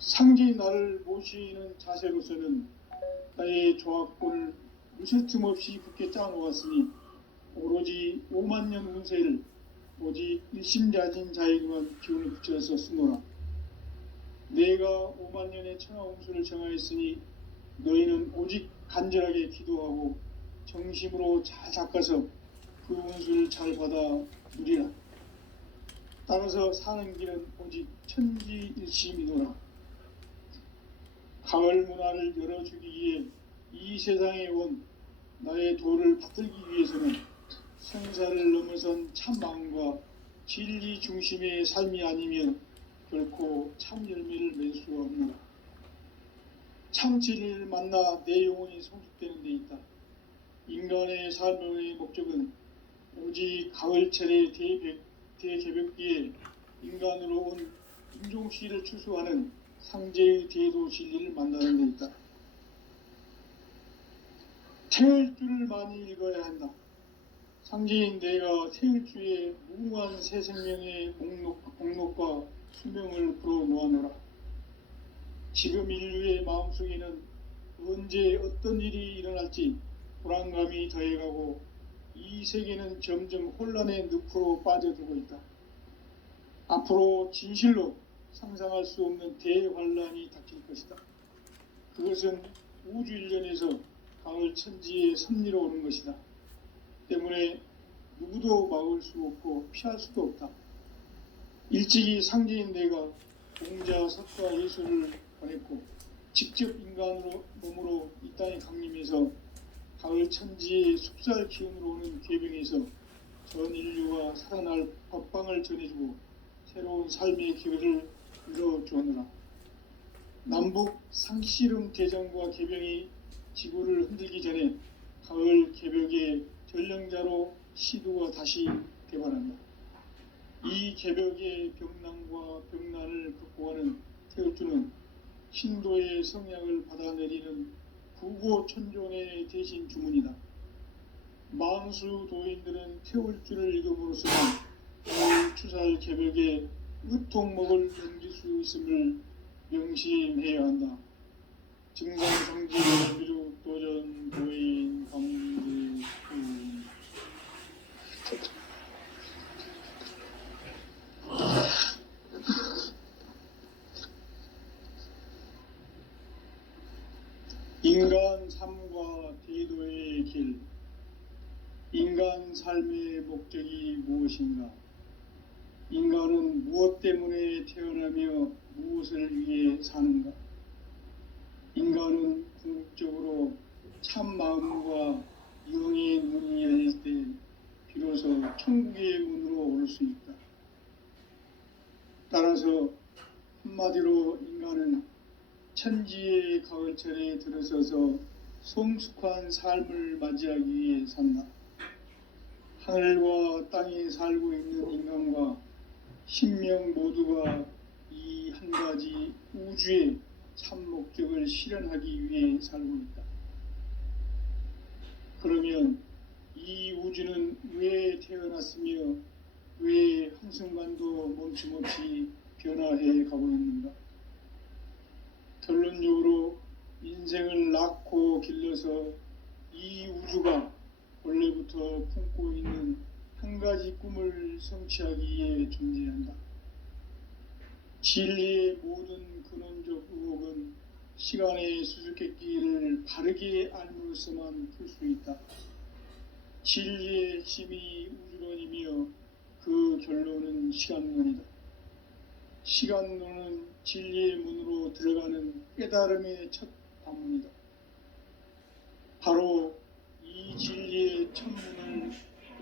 상지 나를 모시는 자세로서는 나의 조합골을 무쉴 틈 없이 굳게 짜놓았으니 오로지 5만년 운세를 오직 일심자진 자에 그만 기운을 붙여서 쓰노라. 내가 5만년의 천하운수를 정하였으니 너희는 오직 간절하게 기도하고 정심으로 잘 닦아서 그 운수를 잘 받아 누리라. 따라서 사는 길은 오직 천지일심이노라. 가을 문화를 열어주기 위해 이 세상에 온 나의 도를 받들기 위해서는 생사를 넘어선 참마음과 진리 중심의 삶이 아니면 결코 참 열매를 맺을 수가 없노라. 참 진리를 만나 내 영혼이 성숙되는 데 있다. 인간의 삶의 목적은 오직 가을철의 대개벽기에 인간으로 온 인종시를 추수하는 상제의 대도 진리를 만나는 데 있다. 태을 줄을 많이 읽어야 한다. 상제인 내가 태을 주에 무궁한 새 생명의 목록과 수명을 풀어놓아노라. 지금 인류의 마음속에는 언제 어떤 일이 일어날지 불안감이 더해가고 이 세계는 점점 혼란의 늪으로 빠져들고 있다. 앞으로 진실로 상상할 수 없는 대환란이 닥칠 것이다. 그것은 우주 일련에서 가을 천지의 섭리로 오는 것이다. 때문에 누구도 막을 수 없고 피할 수도 없다. 일찍이 상제인 내가 공자, 석가, 예수를 보냈고 직접 인간으로 몸으로 이 땅에 강림해서 가을 천지의 숲살 기운으로 오는 계병에서 전 인류가 살아날 법방을 전해주고 새로운 삶의 기회를 이뤄주었노라. 남북 상씨름 대전과 계병이 지구를 흔들기 전에 가을 개벽의 전령자로 시두가 다시 개발한다. 이 개벽의 병난과 병난을 극복하는 태을주는 신도의 성향을 받아내리는 구고천존의 대신 주문이다. 만수 도인들은 태울주를 읽음으로써만 가을 추살 개벽의 의통목을 넘길 수 있음을 명심해야 한다. 증상성지 비루 도전 도인 광대 인간 삶과 대도의 길. 인간 삶의 목적이 무엇인가? 인간은 무엇 때문에 태어나며 무엇을 위해 사는가? 인간은 궁극적으로 참 마음과 영의 문이 열릴 때 비로소 천국의 문으로 올 수 있다. 따라서 한마디로 인간은 천지의 가을철에 들어서서 성숙한 삶을 맞이하기 위해 산다. 하늘과 땅에 살고 있는 인간과 신명 모두가 이 한 가지 우주의 참 목적을 실현하기 위해 살고 있다. 그러면 이 우주는 왜 태어났으며 왜 한순간도 멈춤없이 변화해 가고 있는가? 결론적으로 인생을 낳고 길러서 이 우주가 원래부터 품고 있는 한 가지 꿈을 성취하기 위해 존재한다. 진리의 모든 근원적 의혹은 시간의 수수께끼를 바르게 알므로서만 풀 수 있다. 진리의 힘이 우주론이며 그 결론은 시간론이다. 시간론은 진리의 문으로 들어가는 깨달음의 첫 관문이다. 바로 이 진리의 첫문을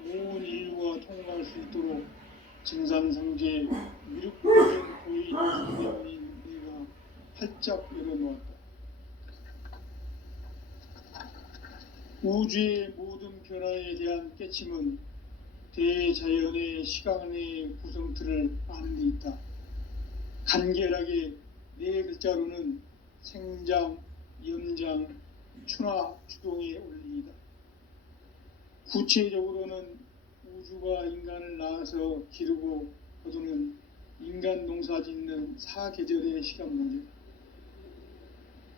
온 인류가 통과할 수 있도록 증산성제 미륵고전 고인 대원인 내가 활짝 열어놓았다. 우주의 모든 변화에 대한 깨침은 대자연의 시간의 구성틀을 아는 데 있다. 간결하게 네 글자로는 생장, 염장, 추나, 추동의 원리이다. 구체적으로는 우주가 인간을 낳아서 기르고 거두는 인간 농사 짓는 사계절의 시간 문제,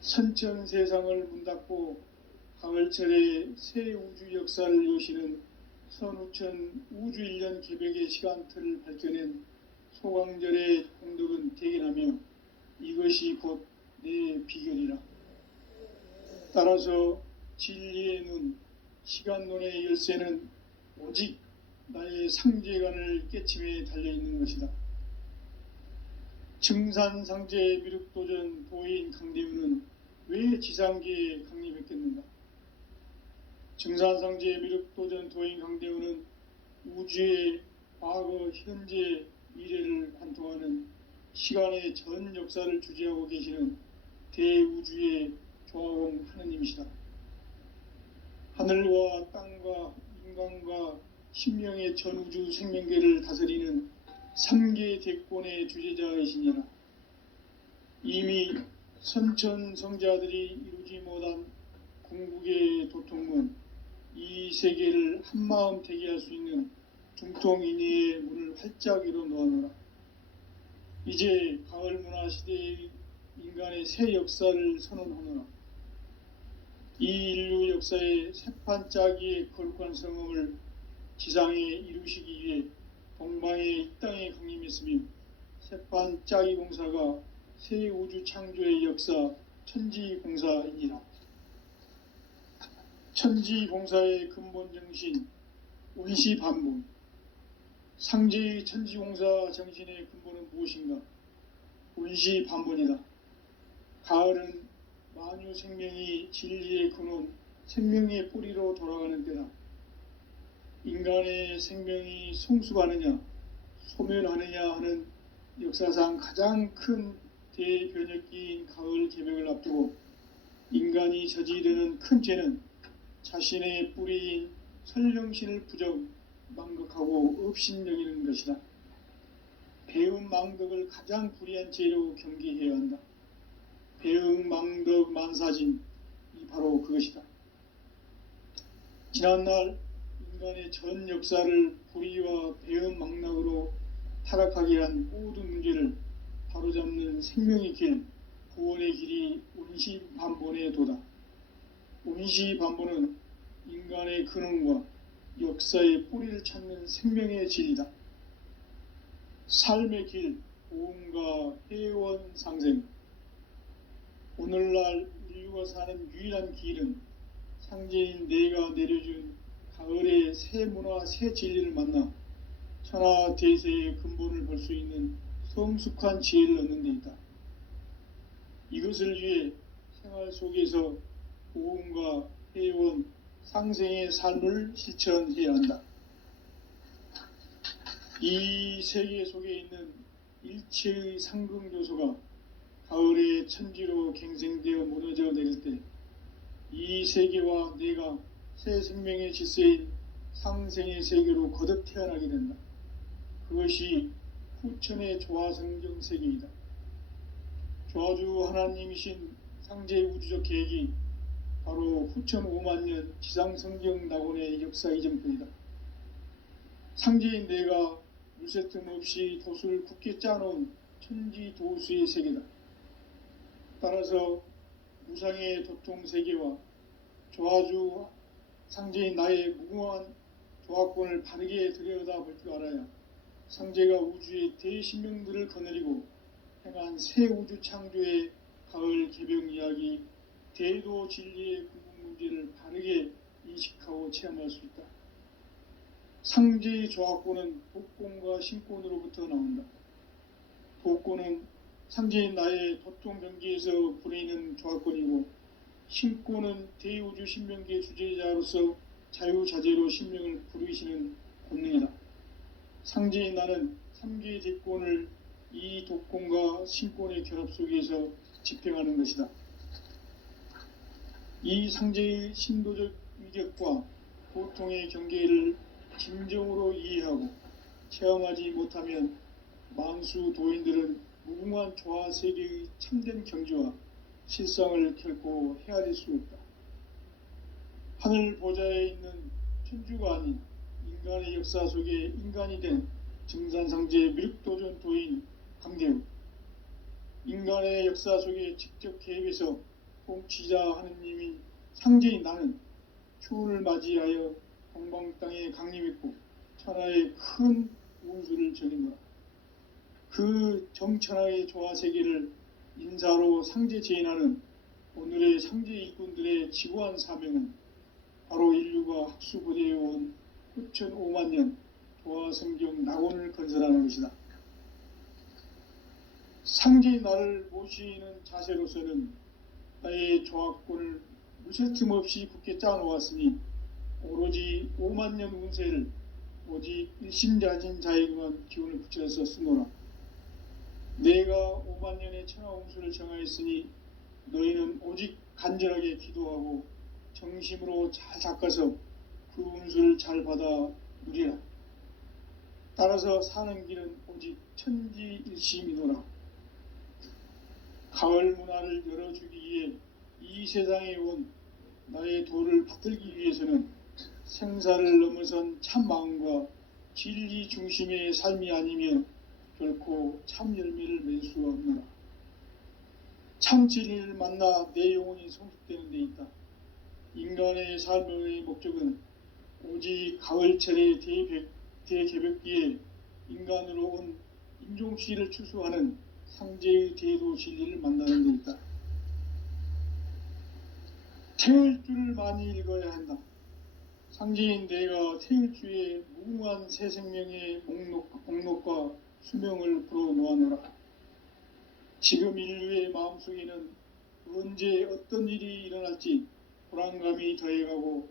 선천 세상을 문닫고 가을철에 새 우주 역사를 여시는 선우천 우주일년 개벽의 시간틀을 밝혀낸 소강절의 공덕은 대견하며 이것이 곧 내 비결이라. 따라서 진리의 눈, 시간론의 열쇠는 오직 나의 상제관을 깨침에 달려있는 것이다. 증산상제 미륵도전 도인 강대우는 왜 지상계에 강림했겠는가? 증산상제 미륵도전 도인 강대우는 우주의 과거, 현재, 미래를 관통하는 시간의 전 역사를 주재하고 계시는 대우주의 조화공 하느님이시다. 하늘과 땅과 인간과 신명의 전우주 생명계를 다스리는 3계 대권의 주재자이시니라. 이미 선천성자들이 이루지 못한 궁극의 도통문, 이 세계를 한마음 대기할 수 있는 중통인의의 문을 활짝 열어 놓아노라. 이제 가을 문화 시대의 인간의 새 역사를 선언하노라. 이 인류 역사의 새판짜기의 거룩한 성음을 지상에 이루시기 위해 동방의 이 땅에 강림했으며 새판짜기 공사가 새 우주 창조의 역사 천지공사이니라. 천지공사의 근본 정신 원시반본. 상제의 천지공사 정신의 근본은 무엇인가? 원시반본이다. 가을은 만유 생명이 진리의 근원, 생명의 뿌리로 돌아가는 때다. 인간의 생명이 성숙하느냐, 소멸하느냐 하는 역사상 가장 큰 대변혁기인 가을 개벽을 앞두고 인간이 저지르는 큰 죄는 자신의 뿌리인 설령신을 부정, 망극하고 업신여기는 것이다. 배음 망덕을 가장 불의한 죄로 경계해야 한다. 배음 망덕 만사진이 바로 그것이다. 지난날 인간의 전 역사를 불의와 배음 망락으로 타락하게 한 모든 문제를 바로잡는 생명의 길, 구원의 길이 원시반본의 도다. 원시반본은 인간의 근원과 역사의 뿌리를 찾는 생명의 진리다. 삶의 길, 보험과 회원 상생. 오늘날 인류가 사는 유일한 길은 상제인 내가 내려준 가을의 새 문화, 새 진리를 만나 천하 대세의 근본을 볼 수 있는 성숙한 지혜를 얻는 데 있다. 이것을 위해 생활 속에서 보험과 회원, 상생의 삶을 실천해야 한다. 이 세계 속에 있는 일체의 상극 요소가 가을의 천지로 갱생되어 무너져 내릴 때 이 세계와 내가 새 생명의 질서인 상생의 세계로 거듭 태어나게 된다. 그것이 후천의 조화성경 세계이다. 조화주 하나님이신 상제 우주적 계획이 바로 후천 5만년 지상성경 낙원의 역사 이전편이다. 상제인 내가 물새틈 없이 도수를 굳게 짜놓은 천지도수의 세계다. 따라서 무상의 도통세계와 조화주 상제인 나의 무궁한 조화권을 바르게 들여다볼 줄 알아야 상제가 우주의 대신명들을 거느리고 행한 새 우주 창조의 가을 개벽 이야기, 대도 진리의 궁극 문제를 바르게 인식하고 체험할 수 있다. 상제의 조화권은 도권과 신권으로부터 나온다. 도권은 상제인 나의 도통 경계에서 부리는 조화권이고, 신권은 대우주 신명계 주제자로서 자유자재로 신명을 부르시는 권능이다. 상제인 나는 3계 대권을 이 도권과 신권의 결합 속에서 집행하는 것이다. 이 상제의 신도적 위격과 도통의 경계를 진정으로 이해하고 체험하지 못하면 만수 도인들은 무궁한 조화 세계의 참된 경지와 실상을 결코 헤아릴 수 없다. 하늘 보좌에 있는 천주가 아닌 인간의 역사 속에 인간이 된 증산상제 미륵도전 도인 강대우. 인간의 역사 속에 직접 개입해서 통치자 하느님이 상제인 나는 추운을 맞이하여 동방 땅에 강림했고 천하의 큰 운수를 전했노라. 그 정천하의 조화세계를 인사로 상제 제인하는 오늘의 상제 일꾼들의 지고한 사명은 바로 인류가 학수고대해온 9,500만 년 조화성경 낙원을 건설하는 것이다. 상제의 나를 모시는 자세로서는 나의 조합권을 무쇠틈 없이 굳게 짜놓았으니 오로지 5만 년 운세를 오직 일심자진 자에게만 기운을 붙여서 쓰노라. 내가 5만 년의 천하 운수를 정하였으니 너희는 오직 간절하게 기도하고 정심으로 잘 닦아서 그 운수를 잘 받아 누리라. 따라서 사는 길은 오직 천지일심이노라. 가을 문화를 열어주기 위해 이 세상에 온 나의 도를 받들기 위해서는 생사를 넘어선 참 마음과 진리 중심의 삶이 아니면 결코 참 열매를 맺을 수가 없노라. 참 진리를 만나 내 영혼이 성숙되는 데 있다. 인간의 삶의 목적은 오직 가을철의 대개벽기에 인간으로 온 인종씨를 추수하는 상제의 대도 진리를 만나는 데 있다. 태울 줄을 많이 읽어야 한다. 상제인 내가 태울 주의 무궁한 새 생명의 목록과 수명을 불어놓아노라. 지금 인류의 마음속에는 언제 어떤 일이 일어날지 불안감이 더해가고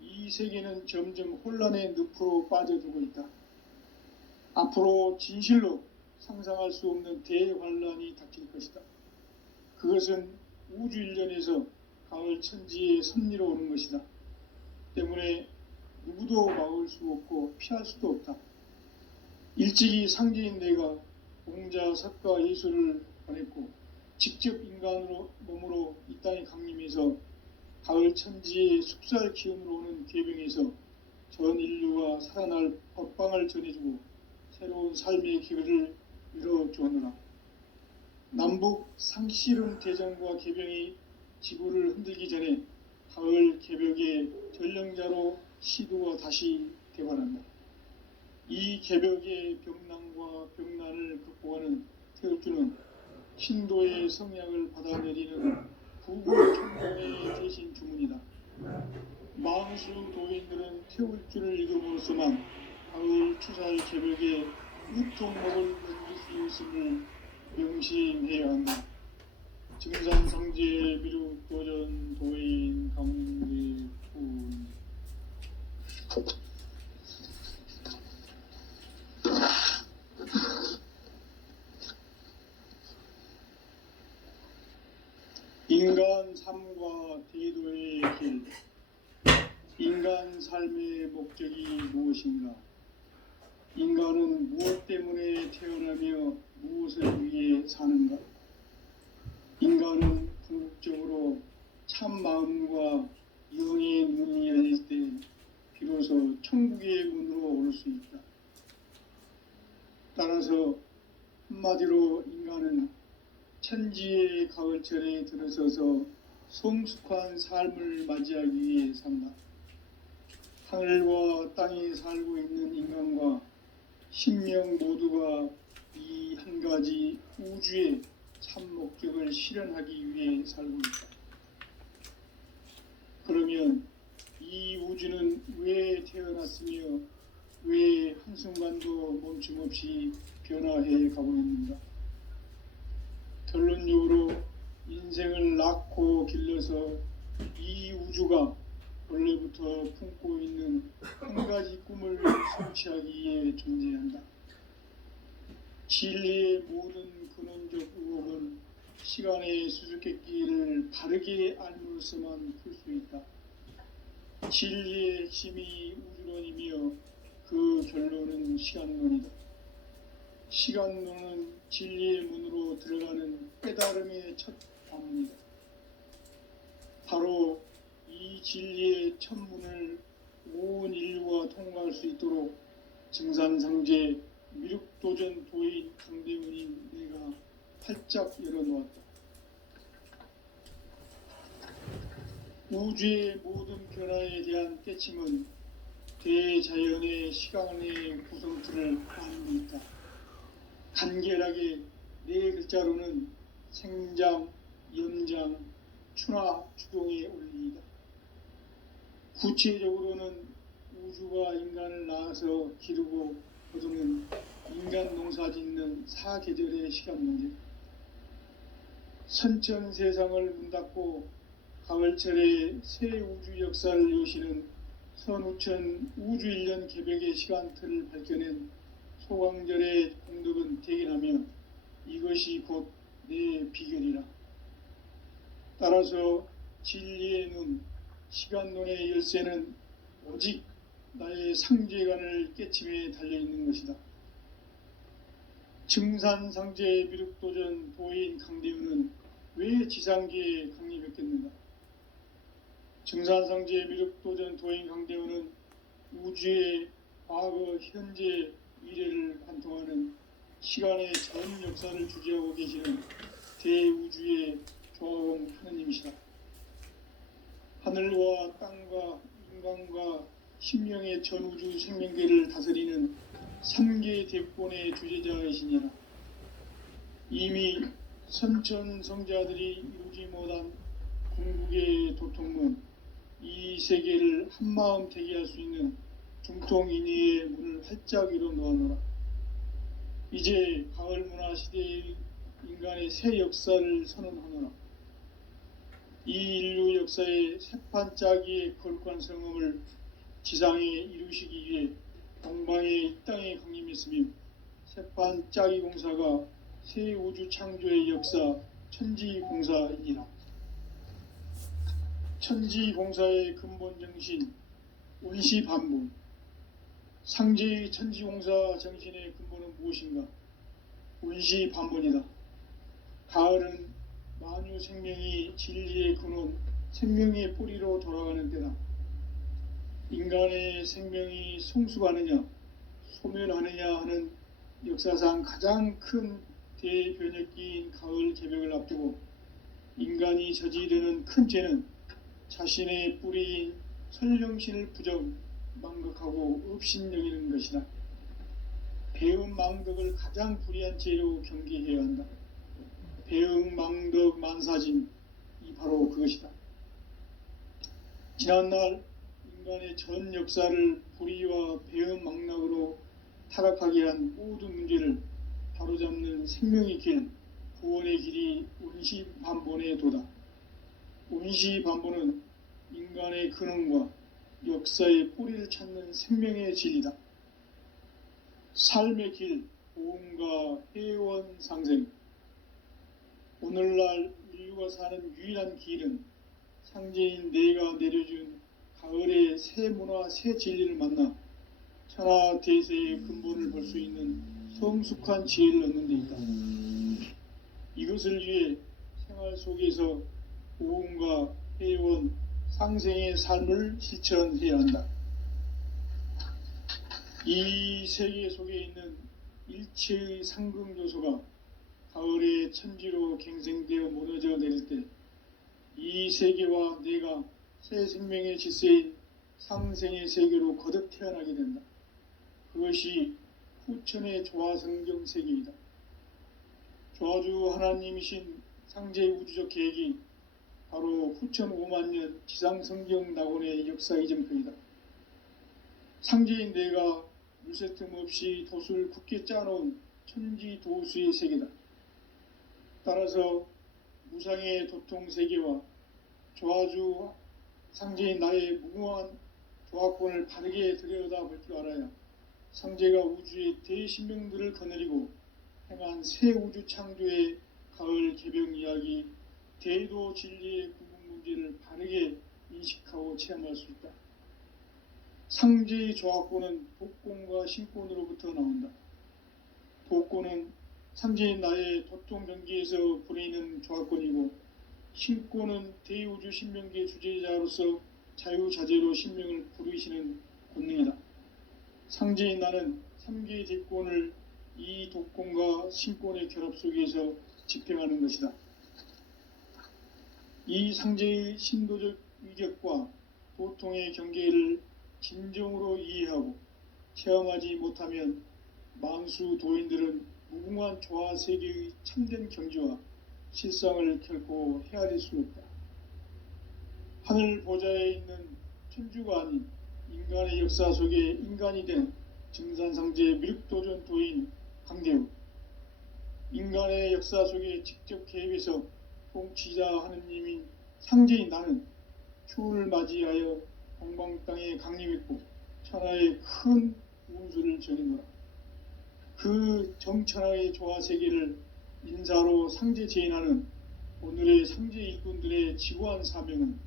이 세계는 점점 혼란의 늪으로 빠져들고 있다. 앞으로 진실로 상상할 수 없는 대환란이 닥칠 것이다. 그것은 우주 일련에서 가을 천지의 섭리로 오는 것이다. 때문에 누구도 막을 수 없고 피할 수도 없다. 일찍이 상제인 내가 공자, 석가, 예수를 보냈고 직접 인간으로 몸으로 이 땅에 강림해서 가을 천지의 숙살 기운으로 오는 계병에서 전 인류가 살아날 법방을 전해주고 새로운 삶의 기회를 이뤄주었노라. 남북 상씨름 대전과 계병이 지구를 흔들기 전에 가을 개벽의 전령자로 시도가 다시 되관한다. 이 개벽의 병난과 병난을 극복하는 태울주는 신도의 성약을 받아내리는 부부천공의 대신 주문이다. 망수 도인들은 태울주를 읽음으로써만 가을 추살 개벽의 유통목을 넘길 수 있음을 명심해야 한다. 증산상제 미륵도전 도인 강대군. 인간 삶과 대도의 길. 인간 삶의 목적이 무엇인가? 인간은 무엇 때문에 태어나며 무엇을 위해 사는가? 인간은 궁극적으로 참 마음과 영의 문이 열릴 때 비로소 천국의 문으로 올 수 있다. 따라서 한마디로 인간은 천지의 가을철에 들어서서 성숙한 삶을 맞이하기 위해 산다. 하늘과 땅에 살고 있는 인간과 신명 모두가 이 한 가지 우주의 참 목적을 실현하기 위해 살고 있다. 그러면 이 우주는 왜 태어났으며 왜 한순간도 멈춤없이 변화해 가고 있는가? 결론적으로 인생을 낳고 길러서 이 우주가 원래부터 품고 있는 한 가지 꿈을 성취하기 위해 존재한다. 진리의 모든 근원적 의혹은 시간의 수수께끼를 바르게 알므로서만 풀 수 있다. 진리의 핵심이 우주론이며 그 결론은 시간론이다. 시간론은 진리의 문으로 들어가는 깨달음의 첫 방문이다. 바로 이 진리의 첫 문을 온 인류가 통과할 수 있도록 증산상제 미륵도전 도인 강대문인 내가 활짝 열어놓았다. 우주의 모든 변화에 대한 깨침은 대자연의 시간의 구성틀을 아닙니까? 간결하게 네 글자로는 생장, 연장, 추나 추동의 원리이다. 구체적으로는 우주가 인간을 낳아서 기르고 거두는 인간 농사 짓는 사계절의 시간 문제, 선천 세상을 문닫고 가을철에 새 우주 역사를 여시는 선우천 우주일년 개벽의 시간틀을 밝혀낸 소강절의 공덕은 대견하며 이것이 곧 내 비결이라. 따라서 진리의 눈, 시간론의 열쇠는 오직 나의 상제관을 깨침에 달려있는 것이다. 증산상제 미륵도전 도인 강대우는 왜 지상계에 강림했겠는가? 증산상제 미륵도전 도인 강대우는 우주의 과거, 현재, 미래를 관통하는 시간의 전 역사를 주재하고 계시는 대우주의 조화공 하느님이시다. 하늘과 땅과 인간과 신명의 전우주 생명계를 다스리는 3개 대권의 주제자이시니라. 이미 선천성자들이 이루지 못한 궁극의 도통문, 이 세계를 한마음 되게 할 수 있는 중통인의의 문을 활짝 열어 놓아노라. 이제 가을 문화 시대의 인간의 새 역사를 선언하노라. 이 인류 역사의 새판짜기의 거룩한 성음을 지상에 이루시기 위해 동방의 이 땅에 강림했으며 새판짜기 공사가 새 우주 창조의 역사 천지공사이니라. 천지공사의 근본 정신 운시반본, 상제의 천지공사 정신의 근본은 무엇인가? 운시반본이다. 가을은 만유 생명이 진리의 근원, 생명의 뿌리로 돌아가는 때다. 인간의 생명이 성숙하느냐, 소멸하느냐 하는 역사상 가장 큰 대변혁기인 가을 개벽을 앞두고 인간이 저지르는 큰 죄는 자신의 뿌리인 설령신을 부정, 망각하고 업신여기는 것이다. 배음 망덕을 가장 불의한 죄로 경계해야 한다. 배음 망덕 만사진, 이 바로 그것이다. 지난날 인간의 전 역사를 불의와 배음 망락으로 타락하게 한 모든 문제를 바로잡는 생명의 길, 구원의 길이 운시반본의 도다. 운시반본은 인간의 근원과 역사의 뿌리를 찾는 생명의 진리다. 삶의 길, 보험과 회원 상생. 오늘날 인류가 사는 유일한 길은 상제인 내가 내려준 가을의 새 문화, 새 진리를 만나 천하 대세의 근본을 볼 수 있는 성숙한 지혜를 얻는 데 있다. 이것을 위해 생활 속에서 보험과 회원, 상생의 삶을 실천해야 한다. 이 세계 속에 있는 일체의 상금 요소가 가을의 천지로 갱생되어 무너져 내릴 때 이 세계와 내가 새 생명의 질서인 상생의 세계로 거듭 태어나게 된다. 그것이 후천의 조화성경 세계이다. 조화주 하나님이신 상제의 우주적 계획이 바로 후천 5만년 지상성경 낙원의 역사 이정표이다. 상제인 내가 물새 틈 없이 돛을 굳게 짜놓은 천지도수의 세계다. 따라서 무상의 도통 세계와 조화주 상제인 나의 무궁한 조화권을 바르게 들여다볼 줄 알아야 상제가 우주의 대신명들을 거느리고 행한 새 우주 창조의 가을 개벽 이야기, 대도 진리의 구분 문제를 바르게 인식하고 체험할 수 있다. 상제의 조화권은 독권과 신권으로부터 나온다. 독권은 상제인 나의 도통 경기에서 부리는 조화권이고, 신권은 대우주 신명계 주제자로서 자유자재로 신명을 부르시는 권능이다. 상제인 나는 3개의 대권을 이 독권과 신권의 결합 속에서 집행하는 것이다. 이 상제의 신도적 위격과 고통의 경계를 진정으로 이해하고 체험하지 못하면 만수 도인들은 무궁한 조화 세계의 참된 경지와 실상을 결코 헤아릴 수 없다. 하늘 보좌에 있는 천주가 아닌 인간의 역사 속에 인간이 된 증산상제 미륵도전 도인 강대우, 인간의 역사 속에 직접 개입해서 통치자 하느님인 상제인 나는 추운을 맞이하여 동방 땅에 강림했고 천하의 큰 운수를 전해노라. 그 정천하의 조화 세계를 인사로 상제 제인하는 오늘의 상제 일꾼들의 지구한 사명은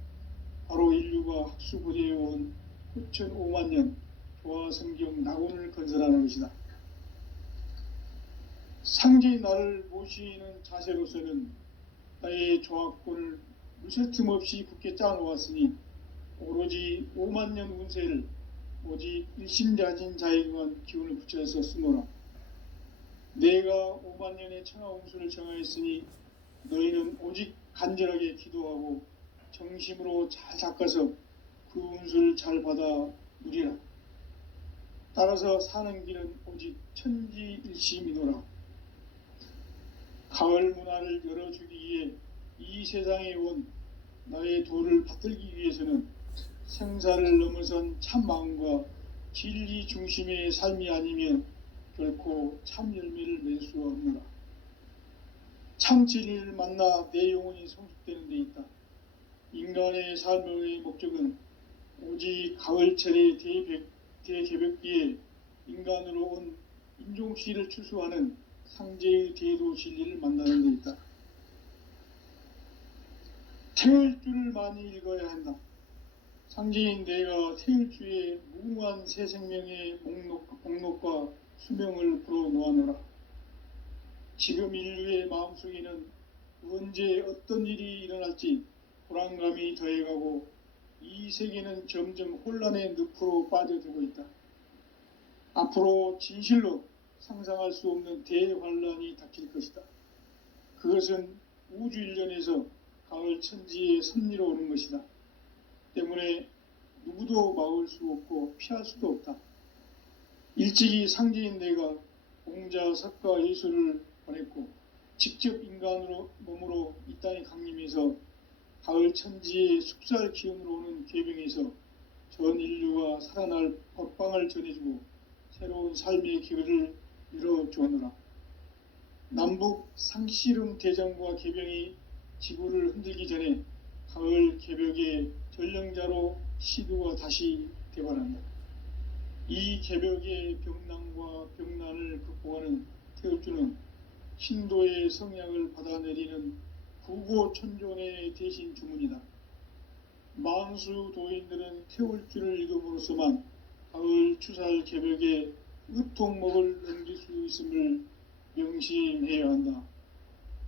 바로 인류가 학수고대해온 9,500만 년 조화 성경 낙원을 건설하는 것이다. 상제의 나를 모시는 자세로서는 나의 조화권을 무쇠틈 없이 굳게 짜놓았으니 오로지 5만 년 운세를 오직 일심자진 자에게만 기운을 붙여서 쓰노라. 내가 5만 년의 천하 운수를 정하였으니 너희는 오직 간절하게 기도하고 정심으로 잘 닦아서 그 운수를 잘 받아 누리라. 따라서 사는 길은 오직 천지일심이노라. 가을 문화를 열어주기 위해 이 세상에 온 나의 도를 받들기 위해서는 생사를 넘어선 참 마음과 진리 중심의 삶이 아니면 결코 참 열매를 맺을 수가 없노라. 참 진리를 만나 내 영혼이 성숙되는 데 있다. 인간의 삶의 목적은 오직 가을철의 대개벽기에 인간으로 온 인종씨를 추수하는 상제의 대도 진리를 만나는 데 있다. 태을주를 많이 읽어야 한다. 상제인 내가 태을주의 무궁한 새 생명의 목록과 수명을 불어놓아노라. 지금 인류의 마음속에는 언제 어떤 일이 일어날지 불안감이 더해가고 이 세계는 점점 혼란의 늪으로 빠져들고 있다. 앞으로 진실로 상상할 수 없는 대환란이 닥칠 것이다. 그것은 우주 일련에서 가을 천지의 섭리로 오는 것이다. 때문에 누구도 막을 수 없고 피할 수도 없다. 일찍이 상제인 내가 공자, 석가, 예수를 보냈고 직접 인간으로 몸으로 이 땅에 강림해서 가을 천지의 숙살 기운으로 오는 계병에서 전 인류가 살아날 법방을 전해주고 새로운 삶의 기회를 열어주었노라. 남북 상씨름 대장과 계병이 지구를 흔들기 전에 가을 개벽의 전령자로 시두가 다시 대관한다. 이 개벽의 병난과 병난을 극복하는 태을주는 신도의 성약을 받아내리는 구고천존의 대신 주문이다. 만수 도인들은 태울주를 읽음으로써만 가을 추살 개벽의 의통목을 넘길 수 있음을 명심해야 한다.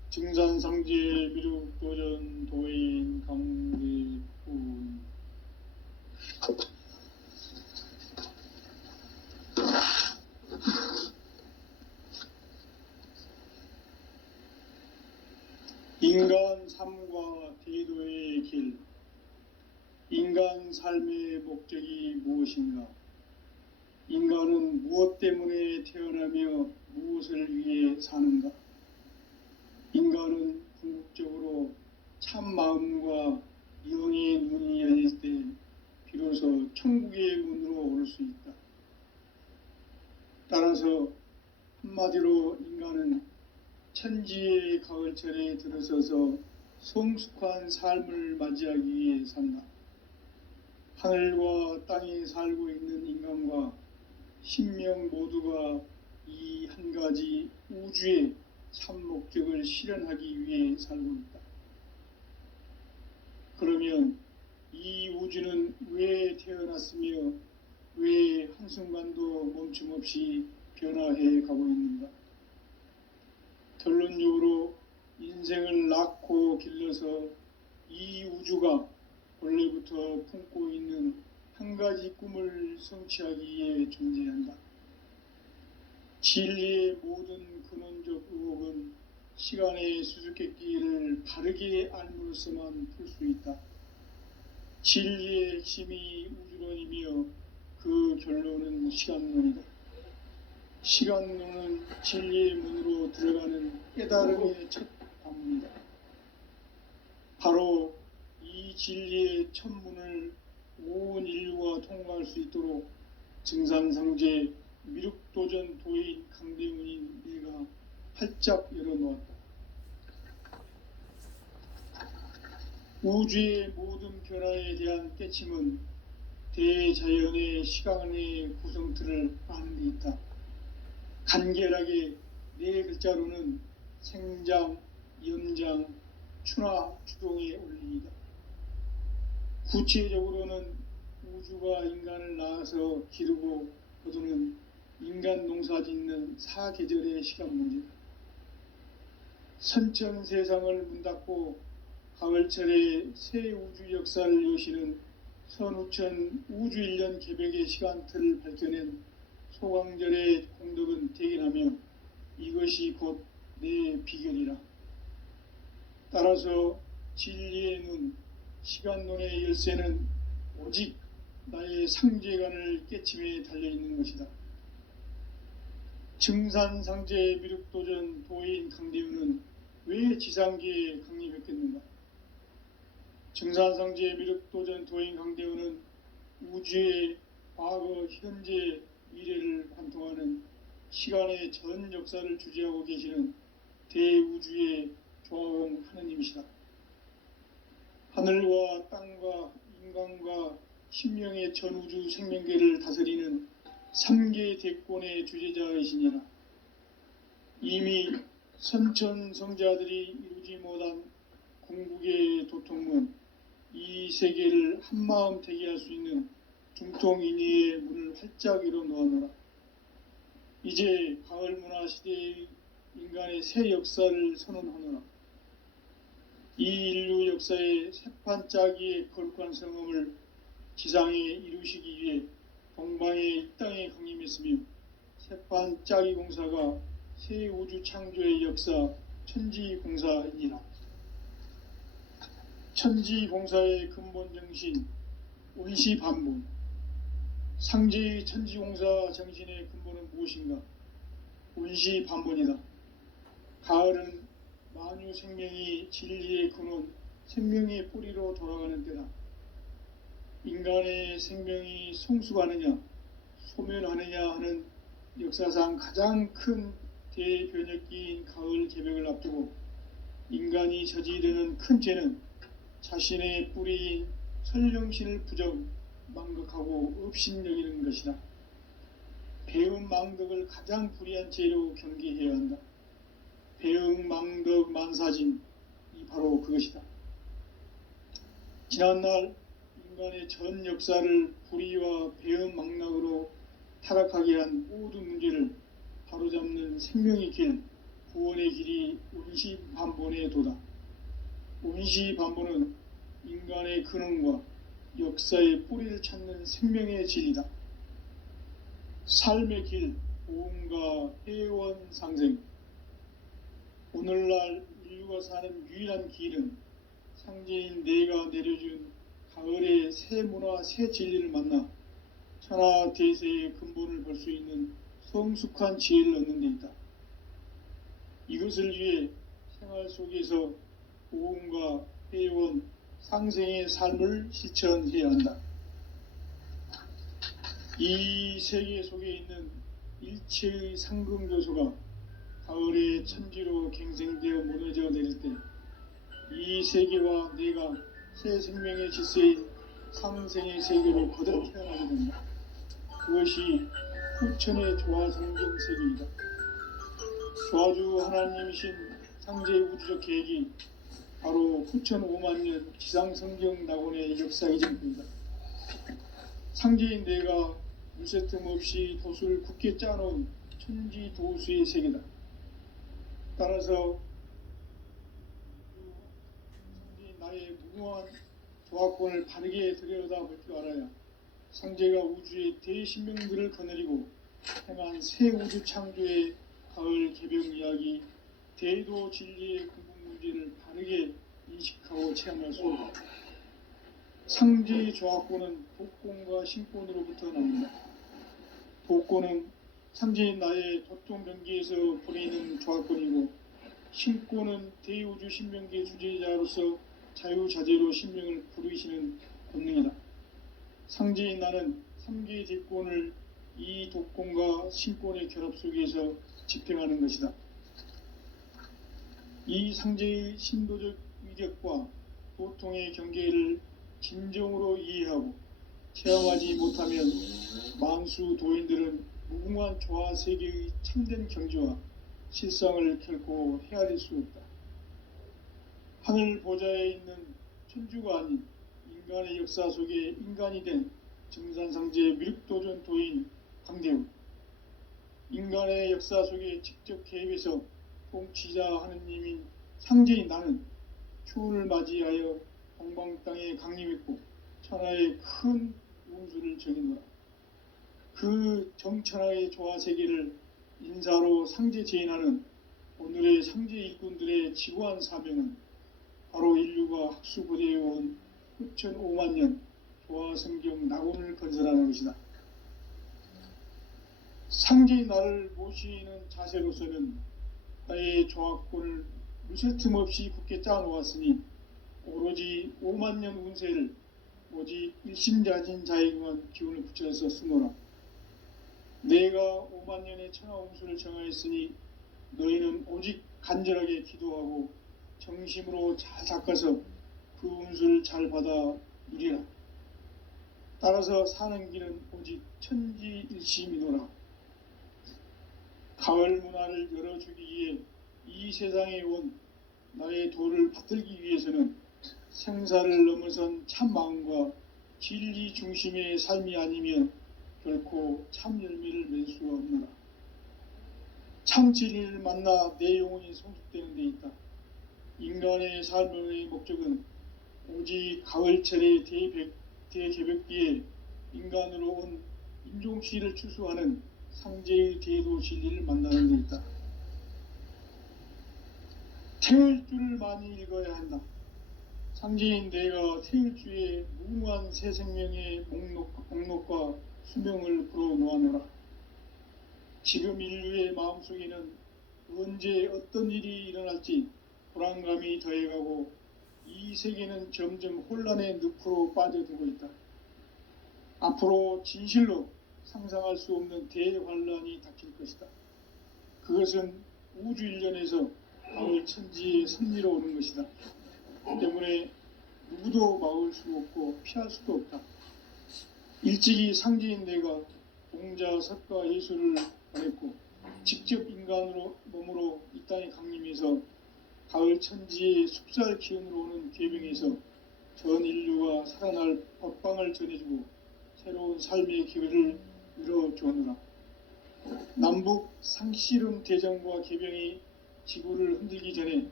증산상제 미륵도전 도인 강대훈. 인간 삶과 대도의 길. 인간 삶의 목적이 무엇인가? 인간은 무엇 때문에 태어나며 무엇을 위해 사는가? 인간은 궁극적으로 참 마음과 영의 눈이 열릴 때 비로소 천국의 문으로 올 수 있다. 따라서 한마디로 인간은 천지의 가을철에 들어서서 성숙한 삶을 맞이하기 위해 산다. 하늘과 땅에 살고 있는 인간과 신명 모두가 이 한 가지 우주의 참 목적을 실현하기 위해 살고 있다. 그러면 이 우주는 왜 태어났으며 왜 한순간도 멈춤없이 변화해 가고 있는가? 결론적으로 인생을 낳고 길러서 이 우주가 원래부터 품고 있는 한 가지 꿈을 성취하기 위해 존재한다. 진리의 모든 근원적 의혹은 시간의 수수께끼를 바르게 알므로써만 풀 수 있다. 진리의 핵심이 우주론이며 그 결론은 시간론이다. 시간론은 진리의 문으로 들어가는 깨달음의 첫 관문이다. 바로 이 진리의 첫 문을 온 인류가 통과할 수 있도록 증산상제 미륵도전 도인 강대문인 내가 활짝 열어놓았다. 우주의 모든 변화에 대한 깨침은 대자연의 시간의 구성틀을 아는 데 있다. 간결하게 네 글자로는 생장, 연장, 추나 추동의 원리이다. 구체적으로는 우주가 인간을 낳아서 기르고 거두는 인간 농사 짓는 사계절의 시간 문제다. 선천 세상을 문 닫고 가을철에 새 우주 역사를 여시는 선우천 우주 1년 개벽의 시간틀을 밝혀낸 소강절의 공덕은 대견하며 이것이 곧 내 비결이라. 따라서 진리의 눈, 시간론의 열쇠는 오직 나의 상제관을 깨침에 달려있는 것이다. 증산상제 미륵도전 도인 강대우는 왜 지상계에 강림했겠는가? 증산상제 미륵도전 도인 강대우는 우주의 과거, 현재, 미래를 관통하는 시간의 전 역사를 주재하고 계시는 대우주의 조화원 하느님이시다. 하늘과 땅과 인간과 신명의 전우주 생명계를 다스리는 3계 대권의 주재자이시니라. 이미 선천성자들이 이루지 못한 궁극의 도통문, 이 세계를 한마음 되게 할 수 있는 중통인의의 문을 활짝 열어 놓아노라. 이제 가을 문화 시대의 인간의 새 역사를 선언하노라. 이 인류 역사의 새판짜기의 거룩한 성음을 지상에 이루시기 위해 동방의 이 땅에 강림했으며 새판짜기 공사가 새 우주 창조의 역사 천지공사이니라. 천지공사의 근본 정신 온시반본. 상제의 천지공사 정신의 근본은 무엇인가? 온시반본이다. 가을은 만유 생명이 진리의 근원, 생명의 뿌리로 돌아가는 때다. 인간의 생명이 성숙하느냐, 소멸하느냐 하는 역사상 가장 큰 대변혁기인 가을 개벽을 앞두고 인간이 저지르는 큰 죄는 자신의 뿌리인 설령신을 부정, 망극하고 업신여기는 것이다. 배음 망덕을 가장 불의한 죄로 경계해야 한다. 배음 망덕 만사진이 바로 그것이다. 지난날 인간의 전 역사를 불의와 배음 망락으로 타락하게 한 모든 문제를 바로잡는 생명의 길, 구원의 길이 온시반본의 도다. 온시반본은 인간의 근원과 역사의 뿌리를 찾는 생명의 진리다. 삶의 길, 보험과 회원 상생. 오늘날 인류가 사는 유일한 길은 상제인 내가 내려준 가을의 새 문화, 새 진리를 만나 천하 대세의 근본을 볼 수 있는 성숙한 지혜를 얻는 데 있다. 이것을 위해 생활 속에서 보험과 회원, 상생의 삶을 실천해야 한다. 이 세계 속에 있는 일체의 상금교소가 가을의 천지로 갱생되어 무너져 내릴 때 이 세계와 내가 새 생명의 질서인 상생의 세계로 거듭 태어나게 된다. 그것이 후천의 조화성경 세계이다. 조화주 하나님이신 상제의 우주적 계획이 바로 후천 5만년 지상성경 낙원의 역사 이전입니다. 상제인 내가 물새틈 없이 도수를 굳게 짜놓은 천지도수의 세계다. 따라서 상제인 나의 무모한 조화권을 바르게 들여다볼 줄 알아야 상제가 우주의 대신명들을 거느리고 행한 새 우주 창조의 가을 개벽 이야기, 대도 진리의 근본 문제를 바르게 인식하고 체험할 수 있다. 상제의 조합권은 독권과 신권으로부터 납니다. 독권은 상제인 나의 도통 경계에서 보내는 조합권이고, 신권은 대우주 신명계 주제자로서 자유자재로 신명을 부르시는 권능이다. 상제인 나는 3개의 대권을 이 독권과 신권의 결합 속에서 집행하는 것이다. 이 상제의 신도적 위격과 도통의 경계를 진정으로 이해하고 체험하지 못하면 만수 도인들은 무궁한 조화 세계의 참된 경지와 실상을 결코 헤아릴 수 없다. 하늘 보좌에 있는 천주가 아닌 인간의 역사 속에 인간이 된 증산상제 미륵도전 도인 광대우, 인간의 역사 속에 직접 개입해서 통치자 하느님인 상제인 나는 추운을 맞이하여 동방 땅에 강림했고 천하의 큰 운수를 정해놓아 그 정천하의 조화세계를 인사로 상제 제인하는 오늘의 상제 일꾼들의 지구한 사명은 바로 인류가 학수고대해온 후천 5만 년 조화성경 낙원을 건설하는 것이다. 상제의 나를 모시는 자세로서는 나의 조합권을 무쇠틈 없이 굳게 짜놓았으니 오로지 5만 년 운세를 오직 일심자진 자에게만 기운을 붙여서 쓰노라. 내가 5만 년의 천하 운수를 정하였으니 너희는 오직 간절하게 기도하고 정심으로 잘 닦아서 그 운수를 잘 받아 누리라. 따라서 사는 길은 오직 천지일심이노라. 가을 문화를 열어주기 위해 이 세상에 온 나의 도를 받들기 위해서는 생사를 넘어선 참 마음과 진리 중심의 삶이 아니면 결코 참 열매를 맺을 수가 없노라. 참 진리를 만나 내 영혼이 성숙되는 데 있다. 인간의 삶의 목적은 오직 가을철의 대개벽기에 인간으로 온 인종시를 추수하는 상제의 대도 진리를 만나는 데 있다. 태울 줄을 많이 읽어야 한다. 상제인 내가 태울 주의 무궁한 새 생명의 목록과 수명을 불어놓아노라. 지금 인류의 마음속에는 언제 어떤 일이 일어날지 불안감이 더해가고 이 세계는 점점 혼란의 늪으로 빠져들고 있다. 앞으로 진실로 상상할 수 없는 대환란이 닥칠 것이다. 그것은 우주 일련에서 가을 천지의 섭리로 오는 것이다. 때문에 누구도 막을 수 없고 피할 수도 없다. 일찍이 상제인 내가 공자, 석가, 예수를 보냈고 직접 인간으로 몸으로 이 땅에 강림해서 가을 천지의 숲살 기운으로 오는 계병에서 전 인류가 살아날 법방을 전해주고 새로운 삶의 기회를 이뤄주었노라. 남북 상씨름 대전과 계병이 지구를 흔들기 전에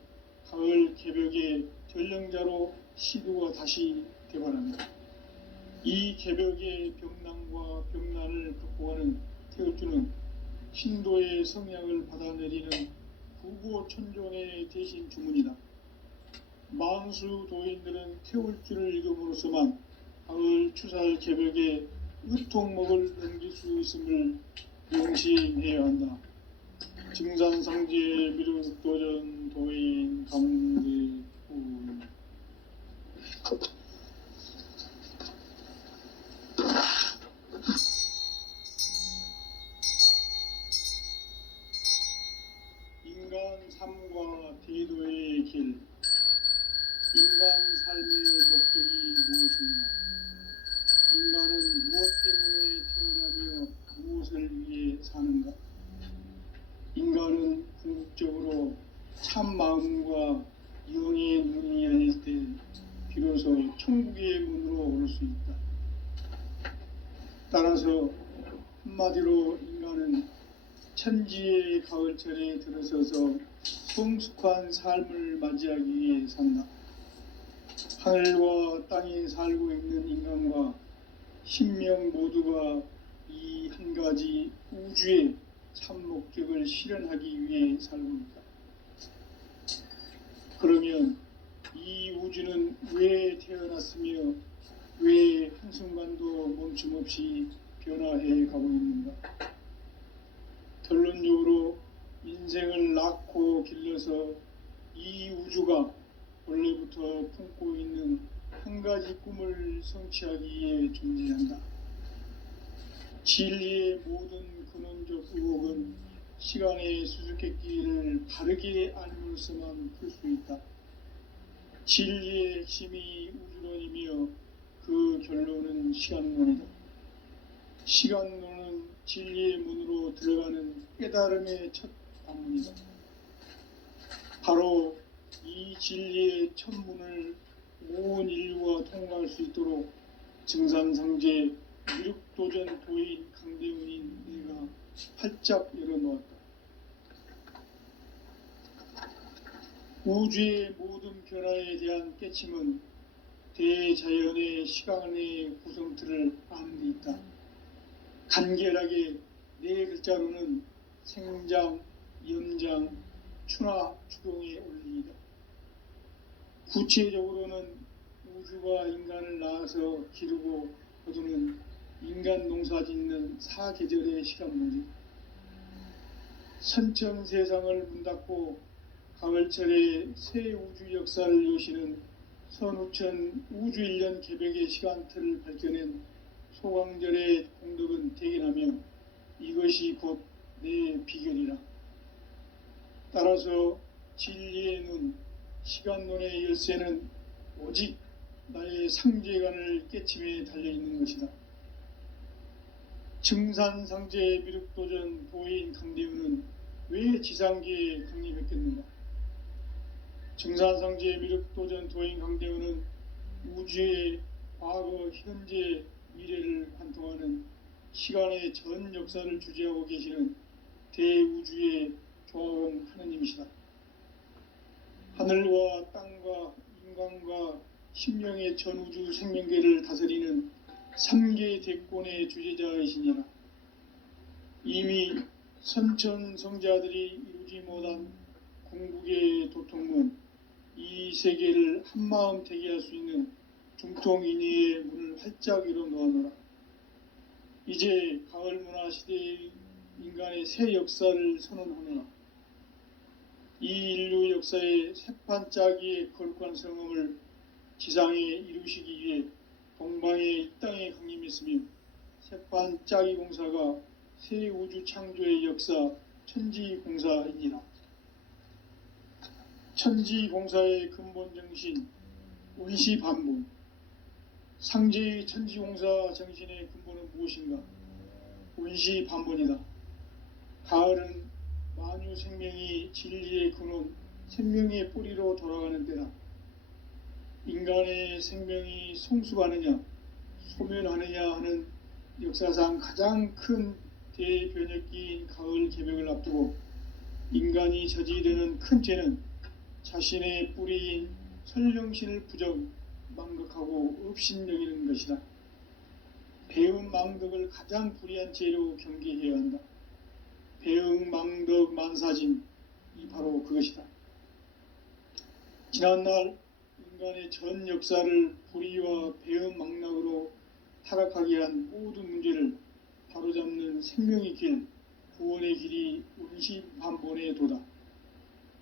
가을 개벽의 전령자로 시두가 다시 개발합니다. 이 개벽의 병난과 병난을 극복하는 태울주는 신도의 성향을 받아내리는 구고천존의 대신 주문이다. 만수 도인들은 태울주를 읽음으로써만 가을 추살 개벽의 의통목을 넘길 수 있음을 명심해야 한다. 증산상제 미륵도전 도인 감대후. 인간 삶과 대도의 길. 인간 삶의 목적이 무엇인가? 인간은 무엇 때문에 태어나며 무엇을 위해 사는가? 인간은 궁극적으로 참 마음과 영의 눈이 열릴 때 비로소 천국의 문으로 올 수 있다. 따라서 한마디로 인간은 천지의 가을철에 들어서서 성숙한 삶을 맞이하기 위해 산다. 하늘과 땅에 살고 있는 인간과 신명 모두가 이 한 가지 우주의 참 목적을 실현하기 위해 살고 있다. 그러면 이 우주는 왜 태어났으며 왜 한순간도 멈춤 없이 변화해 가고 있는가? 결론적으로 인생을 낳고 길러서 이 우주가 원래부터 품고 있는 한 가지 꿈을 성취하기 위해 존재한다. 진리의 모든 근원적 의혹은 시간의 수수께끼를 바르게 알므로서만 풀 수 있다. 진리의 핵심이 우주론이며 그 결론은 시간론이다. 시간론은 진리의 문으로 들어가는 깨달음의 첫 방문이다. 바로 이 진리의 첫 문을 온 인류가 통과할 수 있도록 증산상제 미륵도전 도인 강대훈인 내가 활짝 열어놓았다. 우주의 모든 변화에 대한 깨침은 대자연의 시간의 구성틀을 아는 데 있다. 간결하게 네 글자로는 생장, 연장, 추나 추동의 원리이다. 구체적으로는 우주가 인간을 낳아서 기르고 거두는 인간 농사 짓는 사계절의 시간문제. 선천 세상을 문 닫고 가을철에 새 우주 역사를 여시는 선우천 우주일년 개벽의 시간틀을 밝혀낸 소강절의 공덕은 대견하며 이것이 곧 내 비결이라. 따라서 진리의 눈, 시간론의 열쇠는 오직 나의 상제관을 깨침에 달려있는 것이다. 증산상제 미륵도전 도인 강대훈은 왜 지상계에 강림했겠는가? 증산상제 미륵도전 도인 강대훈은 우주의 과거, 현재, 미래를 관통하는 시간의 전 역사를 주재하고 계시는 대우주의 조화원 하느님이시다. 하늘과 땅과 인간과 신명의 전우주 생명계를 다스리는 3개 대권의 주제자이시니라. 이미 선천성자들이 이루지 못한 궁극의 도통문, 이 세계를 한마음 대기할 수 있는 중통인의의 문을 활짝 열어놓아노라. 이제 가을문화 시대의 인간의 새 역사를 선언하노라. 이 인류 역사의 새판짜기의 거룩한 성음을 지상에 이루시기 위해 동방의 이 땅에 강림했으며 새판짜기 공사가 새 우주 창조의 역사 천지공사이니라. 천지공사의 근본 정신 원시반본. 상제의 천지공사 정신의 근본은 무엇인가? 원시반본이다. 가을은 만유 생명이 진리의 근원, 생명의 뿌리로 돌아가는 때다. 인간의 생명이 성숙하느냐, 소멸하느냐 하는 역사상 가장 큰 대변혁기인 가을 개벽을 앞두고 인간이 저지르는 큰 죄는 자신의 뿌리인 설령신을 부정, 망극하고 업신여기는 것이다. 배은 망덕을 가장 불의한 죄로 경계해야 한다. 배응 망덕 만사진이 바로 그것이다. 지난날 인간의 전 역사를 불의와 배응 망락으로 타락하게 한 모든 문제를 바로잡는 생명의 길, 구원의 길이 원시반본의 도다.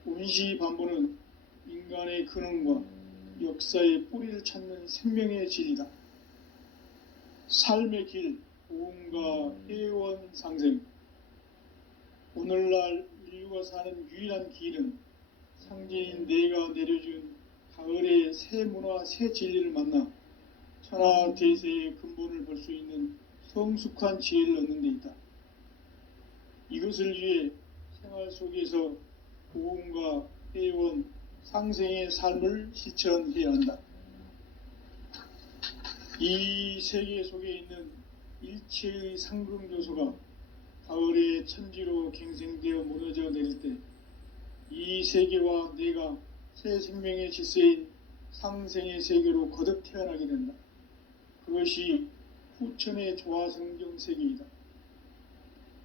원시반본은 인간의 근원과 역사의 뿌리를 찾는 생명의 진리다. 삶의 길, 보험과 회원 상생. 오늘날 인류가 사는 유일한 길은 상제인 내가 내려준 가을의 새 문화, 새 진리를 만나 천하 대세의 근본을 볼 수 있는 성숙한 지혜를 얻는 데 있다. 이것을 위해 생활 속에서 보험과 회원, 상생의 삶을 실천해야 한다. 이 세계 속에 있는 일체의 상금교소가 가을의 천지로 갱생되어 무너져 내릴 때 이 세계와 내가 새 생명의 질서인 상생의 세계로 거듭 태어나게 된다. 그것이 후천의 조화성경 세계이다.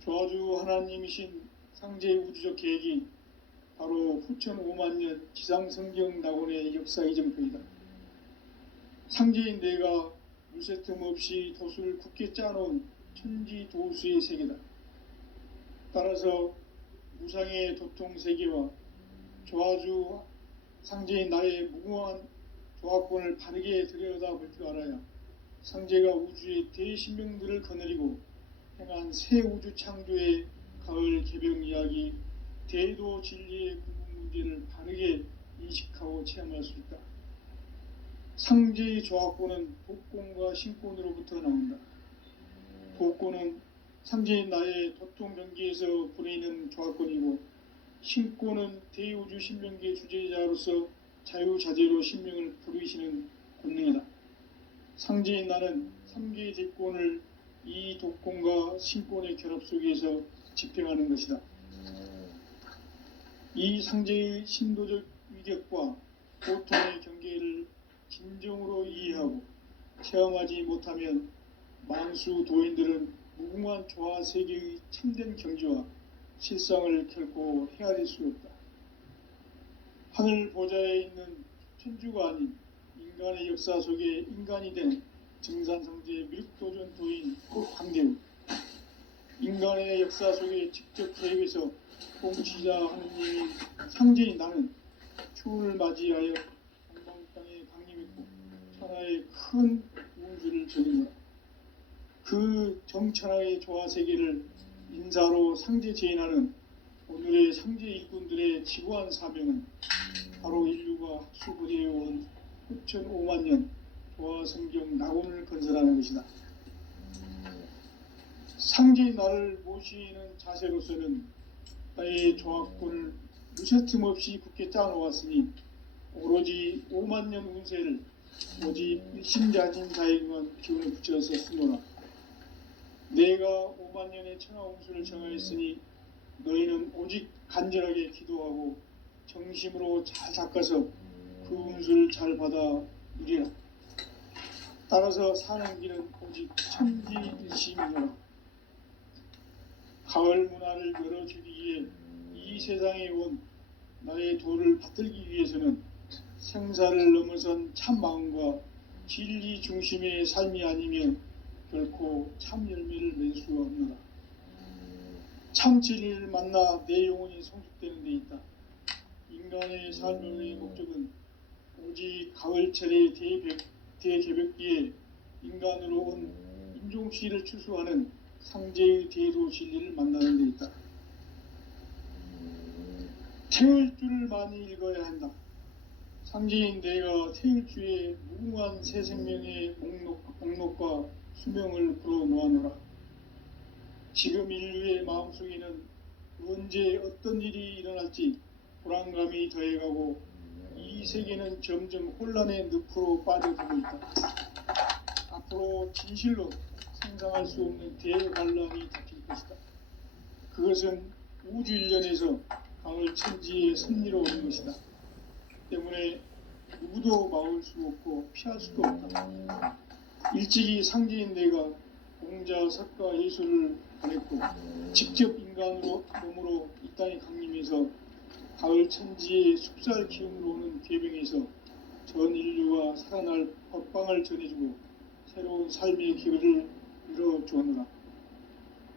조화주 하나님이신 상제의 우주적 계획이 바로 후천 5만년 지상성경 낙원의 역사 이정표이다. 상제인 내가 무새 틈 없이 돛을 굳게 짜놓은 천지도수의 세계다. 따라서 무상의 도통 세계와 조화주 상제인 나의 무궁한 조합권을 바르게 들여다볼 줄 알아야 상제가 우주의 대신명들을 거느리고 행한 새 우주 창조의 가을 개병 이야기, 대도 진리의 궁극 문제를 바르게 인식하고 체험할 수 있다. 상제의 조합권은 독권과 신권으로부터 나온다. 독권은 상제인 나의 도통 경계에서 부리는 조합권이고, 신권은 대우주 신명계 주제자로서 자유자재로 신명을 부르시는 권능이다. 상제인 나는 3개의 대권을 이 독권과 신권의 결합 속에서 집행하는 것이다. 이 상제의 신도적 위격과 고통의 경계를 진정으로 이해하고 체험하지 못하면 만수 도인들은 무궁한 조화 세계의 참된 경지와 실상을 결코 헤아릴 수 없다. 하늘 보좌에 있는 천주가 아닌 인간의 역사 속에 인간이 된 증산상제 미륵도전 도인 강대우, 인간의 역사 속에 직접 개입해서 공치자 하느님이 상제인 나는 추운을 맞이하여 동방 땅에 강림했고 천하의 큰 운수를 전한다. 그 정천하의 조화 세계를 인사로 상제 제인하는 오늘의 상제 일꾼들의 지구한 사명은 바로 인류가 학수부대해온 9,500만 년 조화 성경 낙원을 건설하는 것이다. 상제인 나를 모시는 자세로서는 나의 조합권을 무쇠틈 없이 굳게 짜놓았으니 오로지 5만 년 운세를 오직 일심자진 자에게만 기운을 붙여서 쓰노라. 내가 5만 년의 천하 운수를 정하였으니 너희는 오직 간절하게 기도하고 정심으로 잘 닦아서 그 운수를 잘 받아 누리라. 따라서 사는 길은 오직 천지일심이노라. 가을 문화를 열어주기 위해 이 세상에 온 나의 도를 받들기 위해서는 생사를 넘어선 참 마음과 진리 중심의 삶이 아니면 결코 참 열매를 맺을 수가 없노라. 참 진리를 만나 내 영혼이 성숙되는 데 있다. 인간의 삶의 목적은 오직 가을철의 대개벽기에 인간으로 온 인종씨를 추수하는 상제의 대도 진리를 만나는 데 있다. 태울 줄을 많이 읽어야 한다. 상제인 내가 태울 주의 무궁한 새 생명의 목록과 수명을 불어놓아노라. 지금 인류의 마음속에는 언제 어떤 일이 일어날지 불안감이 더해가고 이 세계는 점점 혼란의 늪으로 빠져들고 있다. 앞으로 진실로 상상할 수 없는 대환란이 닥칠 것이다. 그것은 우주 일련에서 가을 천지의 섭리로 오는 것이다. 때문에 누구도 막을 수 없고 피할 수도 없다. 일찍이 상제인 내가 공자, 석가, 예술을 보냈고 직접 인간으로 몸으로 이 땅에 강림해서 가을 천지의 숲살 기운으로 오는 괴병에서 전 인류가 살아날 법방을 전해주고 새로운 삶의 기회를 열어주었노라.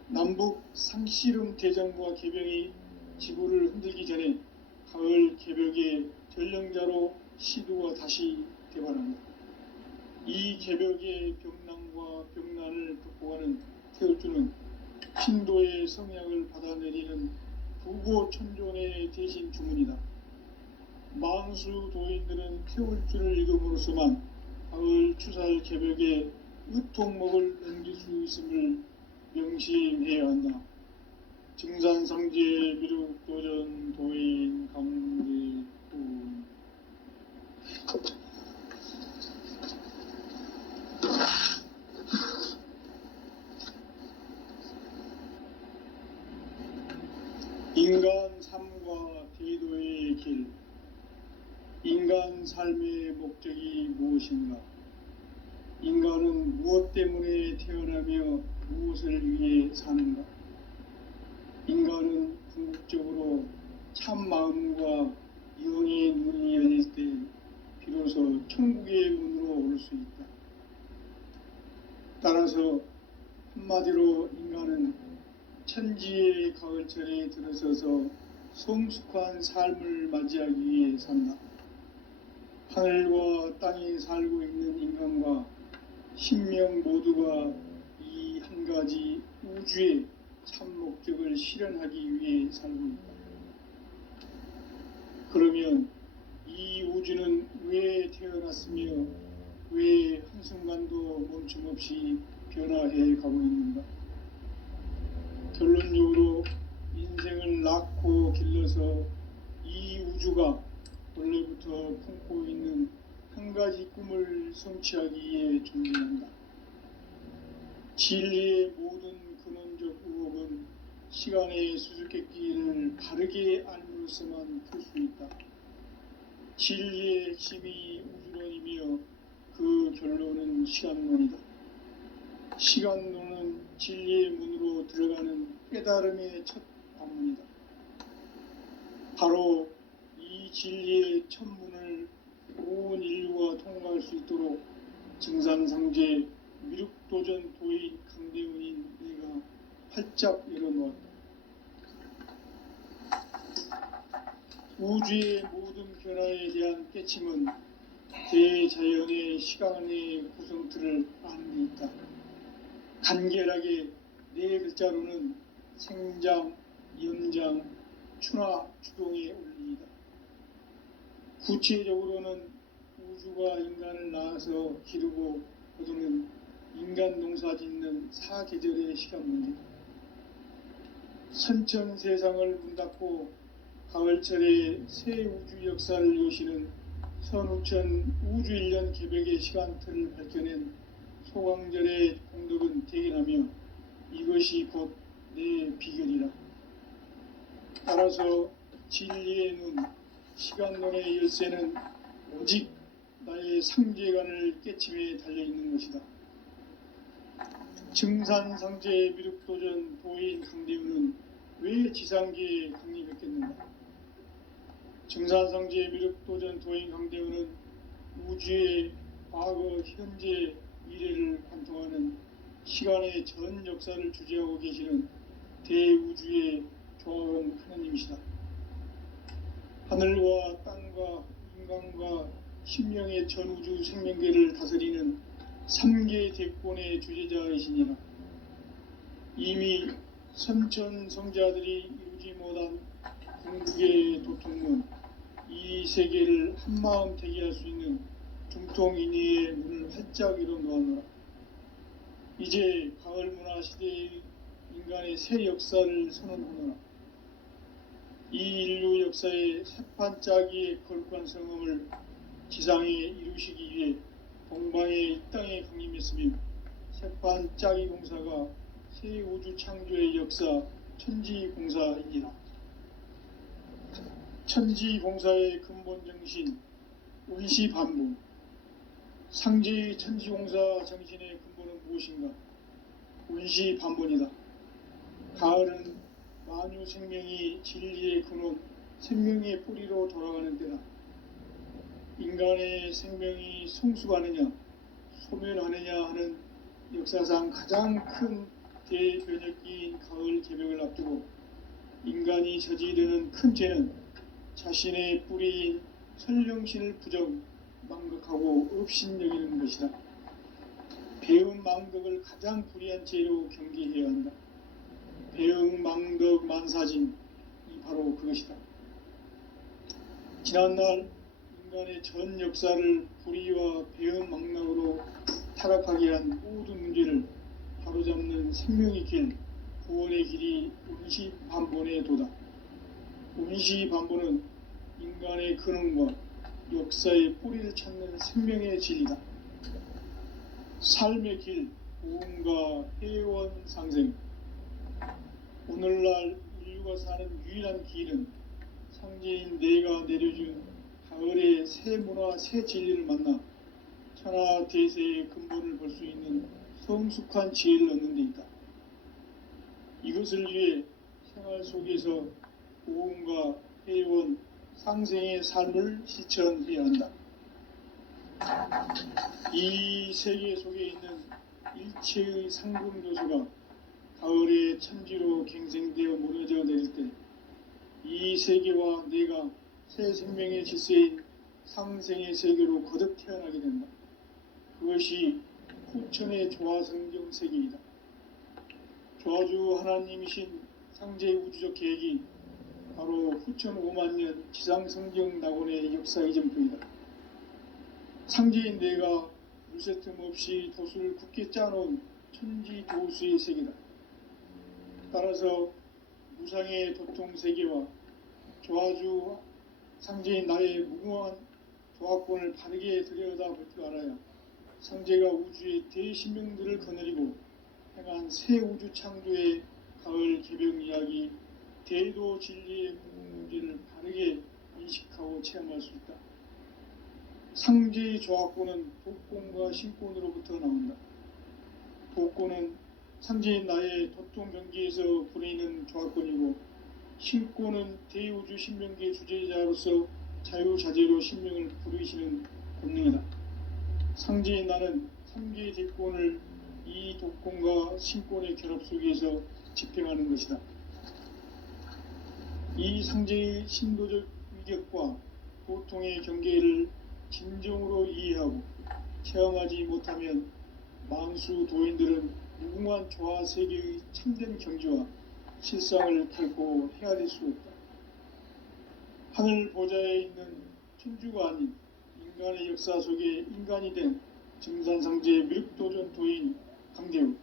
남북 상씨름 대전과 개병이 지구를 흔들기 전에 가을 개벽의 전령자로 시도가 다시 개발합니다. 이 개벽의 병난과 병난을 극복하는 태울주는 신도의 성약을 받아내리는 부고천존의 대신 주문이다. 만수 도인들은 태울주를 읽음으로써만 가을 추살 개벽의 의통목을 넘길 수 있음을 명심해야 한다. 증산상제 미륵도전 도인 강대훈. 인간 삶과 대도의 길. 인간 삶의 목적이 무엇인가? 인간은 무엇 때문에 태어나며 무엇을 위해 사는가? 인간은 궁극적으로 참 마음과 영의 눈이 열릴 때 비로소 천국의 문으로 올 수 있다. 따라서 한마디로 인간은 천지의 가을철에 들어서서 성숙한 삶을 맞이하기 위해 산다. 하늘과 땅에 살고 있는 인간과 신명 모두가 이 한 가지 우주의 참 목적을 실현하기 위해 살고 있다. 그러면 이 우주는 왜 태어났으며 왜 한순간도 멈춤없이 변화해 가고 있는가? 결론적으로 인생을 낳고 길러서 이 우주가 원래부터 품고 있는 한 가지 꿈을 성취하기 위해 존재한다. 진리의 모든 근원적 의혹은 시간의 수수께끼를 바르게 알므로써만 풀 수 있다. 진리의 핵심이 우주론이며 그 결론은 시간론이다. 시간론은 진리의 문으로 들어가는 깨달음의 첫 관문이다. 바로 이 진리의 첫 문을 온 인류가 통과할 수 있도록 증산상제 미륵도전 도인 강대문인 내가 활짝 열어놓았다. 우주의 모든 변화에 대한 깨침은 대자연의 시간의 구성틀을 아는 데 있다. 간결하게 네 글자로는 생장, 연장, 추나 추동의 원리이다. 구체적으로는 우주가 인간을 낳아서 기르고 거두는 인간 농사 짓는 사계절의 시간 문제다. 선천 세상을 문 닫고 가을철에 새 우주 역사를 여시는 선우천 우주일년 개벽의 시간틀을 밝혀낸 소강절의 공덕은 대견하며 이것이 곧 내 비결이라. 따라서 진리의 눈, 시간론의 열쇠는 오직 나의 상제관을 깨침에 달려있는 것이다. 증산상제 미륵도전 도인 강대문은 왜 지상계에 강림했겠는가? 증산상제 미륵도전 도인 강대문은 우주의 과거, 현재, 미래를 관통하는 시간의 전 역사를 주재하고 계시는 대우주의 조화원 하느님이시다. 하늘과 땅과 인간과 신명의 전우주 생명계를 다스리는 3개 대권의 주제자이시니라. 이미 선천 성자들이 이루지 못한 궁극의 도통문, 이 세계를 한마음 되게 할 수 있는 중통인의의 문을 활짝 열어놓았노라. 이제 가을 문화 시대의 인간의 새 역사를 선언하노라. 이 인류 역사의 새판짜기의 거룩한 성음을 지상에 이루시기 위해 동방의 이 땅에 강림했으며 새판짜기 공사가 새 우주 창조의 역사 천지공사이니라. 천지공사의 근본 정신 운시반복. 상제의 천지공사 정신의 근본은 무엇인가? 운시반본이다. 가을은 만유 생명이 진리의 근원, 생명의 뿌리로 돌아가는 때다. 인간의 생명이 성숙하느냐, 소멸하느냐 하는 역사상 가장 큰 대변혁기인 가을 개벽을 앞두고 인간이 저지르는 큰 죄는 자신의 뿌리인 설령신을 부정, 망극하고 업신여기는 것이다. 배음 망덕을 가장 불의한 죄로 경계해야 한다. 배음 망덕 만사진이 바로 그것이다. 지난날 인간의 전 역사를 불의와 배음 망락으로 타락하게 한 모든 문제를 바로잡는 생명의 길, 구원의 길이 운시반본의 도다. 운시반본은 인간의 근원과 역사의 뿌리를 찾는 생명의 진리다. 삶의 길, 보험과 회원 상생. 오늘날 인류가 사는 유일한 길은 상제인 내가 내려준 가을의 새 문화, 새 진리를 만나 천하 대세의 근본을 볼 수 있는 성숙한 지혜를 얻는 데 있다. 이것을 위해 생활 속에서 보험과 회원, 상생의 삶을 실천해야 한다. 이 세계 속에 있는 일체의 상금도수가 가을의 천지로 갱생되어 무너져 내릴 때 이 세계와 내가 새 생명의 질서인 상생의 세계로 거듭 태어나게 된다. 그것이 후천의 조화성경 세계이다. 조화주 하나님이신 상제의 우주적 계획이 바로 후천 5만년 지상성경 낙원의 역사의 점표이다. 상제인 내가 물새 틈 없이 도수를 굳게 짜놓은 천지조수의 세계다. 따라서 무상의 도통세계와 조화주 상제인 나의 무궁한 조화권을 바르게 들여다볼 줄 알아야 상제가 우주의 대신명들을 거느리고 행한 새 우주 창조의 가을 개벽 이야기 대도 진리의 문제를 바르게 인식하고 체험할 수 있다. 상제의 조화권은 복권과 신권으로부터 나온다. 복권은 상제인 나의 도통 경계에서 부리는 조화권이고, 신권은 대우주 신명계 주제자로서 자유자재로 신명을 부르시는 본능이다. 상제인 나는 3개의 대권을 이 독권과 신권의 결합 속에서 집행하는 것이다. 이 상제의 신도적 위격과 보통의 경계를 진정으로 이해하고 체험하지 못하면 만수 도인들은 무궁한 조화 세계의 참된 경지와 실상을 결코 헤아릴 수 없다. 하늘 보좌에 있는 천주가 아닌 인간의 역사 속에 인간이 된 증산상제 미륵도전 도인 강대우,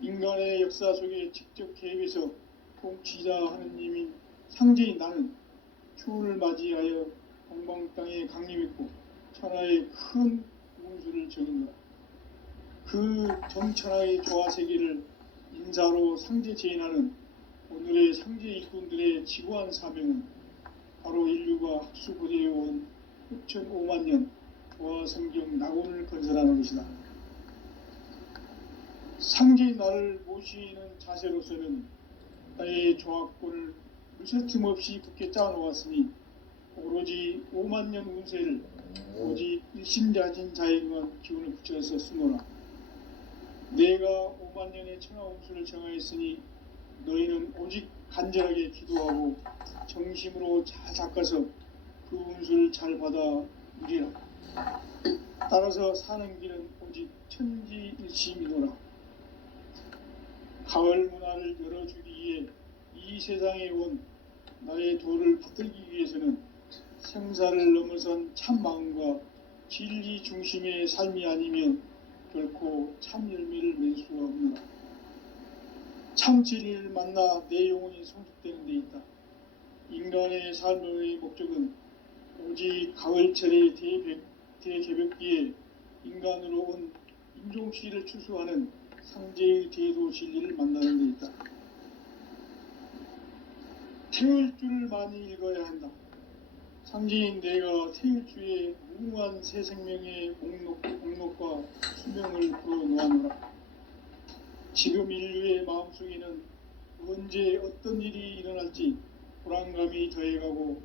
인간의 역사 속에 직접 개입해서 통치자 하느님인 상제인 나는 추운을 맞이하여 동방 땅에 강림했고 천하의 큰 운수를 적인다. 그 전천하의 조화세계를 인사로 상제 제인하는 오늘의 상제 일꾼들의 지구한 사명은 바로 인류가 학수고대해온 6,5만 년 조화성경 낙원을 건설하는 것이다. 상제인 나를 모시는 자세로서는 나의 조화권을 물새 틈 없이 굳게 짜놓았으니 오로지 5만 년 운세를 오직 일심자진 자에 의한 기운을 붙여서 쓰노라. 내가 5만 년의 천하 운수를 정하였으니 너희는 오직 간절하게 기도하고 정심으로 잘 닦아서 그 운수를 잘 받아 누리라. 따라서 사는 길은 오직 천지일심이노라. 가을 문화를 열어주기 위해 이 세상에 온 나의 도를 붙들기 위해서는 생사를 넘어선 참 마음과 진리 중심의 삶이 아니면 결코 참 열매를 맺을 수가 없노라. 참 진리를 만나 내 영혼이 성숙되는 데 있다. 인간의 삶의 목적은 오직 가을철의 대개벽기에 인간으로 온 인종시를 추수하는 상제의 대도 진리를 만나는 데 있다. 태울 줄을 많이 읽어야 한다. 상제인 내가 태울 주의 무궁한 새 생명의 목록과 수명을 풀어놓아노라. 지금 인류의 마음속에는 언제 어떤 일이 일어날지 불안감이 더해가고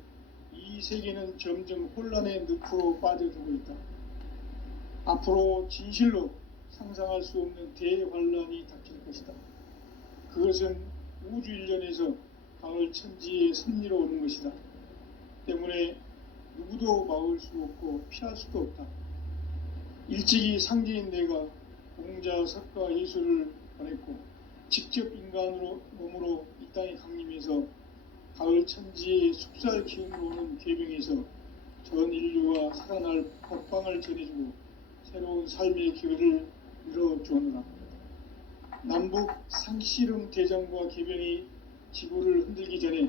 이 세계는 점점 혼란의 늪으로 빠져들고 있다. 앞으로 진실로 상상할 수 없는 대환란이 닥칠 것이다. 그것은 우주 일련에서 가을 천지의 섭리로 오는 것이다. 때문에 누구도 막을 수 없고 피할 수도 없다. 일찍이 상제인 내가 공자, 석가, 예수를 보냈고 직접 인간으로 몸으로 이 땅에 강림해서 가을 천지의 숙살 기운으로 오는 계명에서 전 인류가 살아날 법방을 전해주고 새로운 삶의 기회를 열어주었노라. 남북 상씨름 대전과 개변이 지구를 흔들기 전에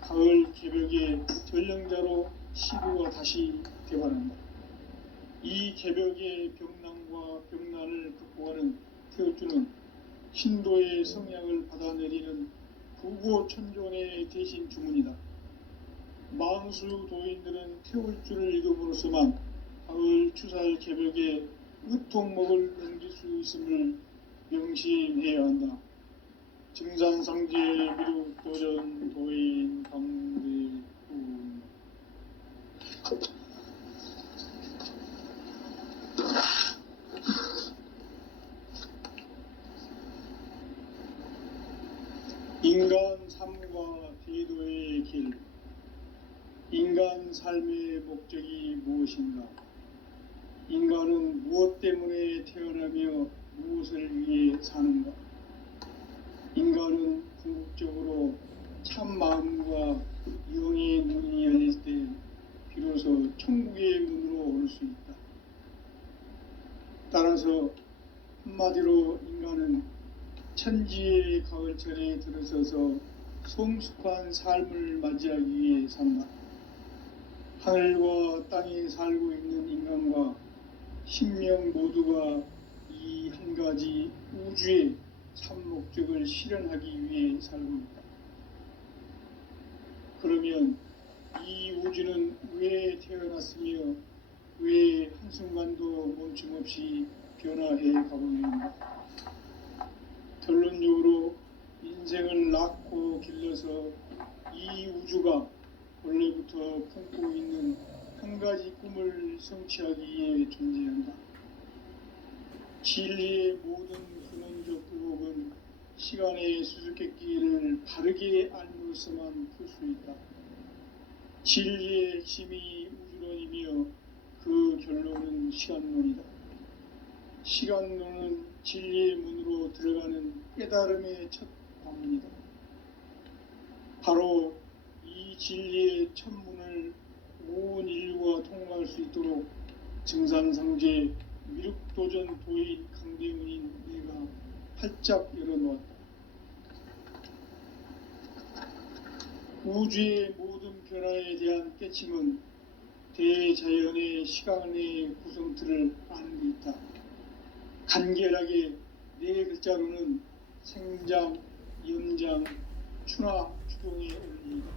가을 개벽의 전령자로 시구가 다시 되어간다. 이 개벽의 병난과 병난을 극복하는 태울주는 신도의 성향을 받아내리는 부고천존의 대신 주문이다. 망수 도인들은 태울주를 읽음으로써만 가을 추살 개벽의 으통목을 넘길 수 있음을 명심해야 한다. 증산상제 미륵도전 도인 강대훈. 인간 삶과 대도의 길. 인간 삶의 목적이 무엇인가? 인간은 무엇 때문에 태어나며 무엇을 위해 사는가? 인간은 궁극적으로 참 마음과 영의 문이 열릴 때 비로소 천국의 문으로 올 수 있다. 따라서 한마디로 인간은 천지의 가을철에 들어서서 성숙한 삶을 맞이하기 위해 산다. 하늘과 땅에 살고 있는 인간과 신명 모두가 이 한 가지 우주의 참 목적을 실현하기 위해 살고 있다. 그러면 이 우주는 왜 태어났으며 왜 한순간도 멈춤없이 변화해 가고 있는가? 결론적으로 인생을 낳고 길러서 이 우주가 원래부터 품고 있는 한 가지 꿈을 성취하기 위해 존재한다. 진리의 모든 근원적 의혹은 시간의 수수께끼를 바르게 알므로서만 풀 수 있다. 진리의 핵심이 우주론이며 그 결론은 시간론이다. 시간론은 진리의 문으로 들어가는 깨달음의 첫 방문이다. 바로 이 진리의 첫 문을 온 인류가 통과할 수 있도록 증산상제 미륵도전 도인 강대문인 내가 활짝 열어놓았다. 우주의 모든 변화에 대한 깨침은 대자연의 시간의 구성틀을 아는 데 있다. 간결하게 네 글자로는 생장, 연장, 추나 추동의 원리이다.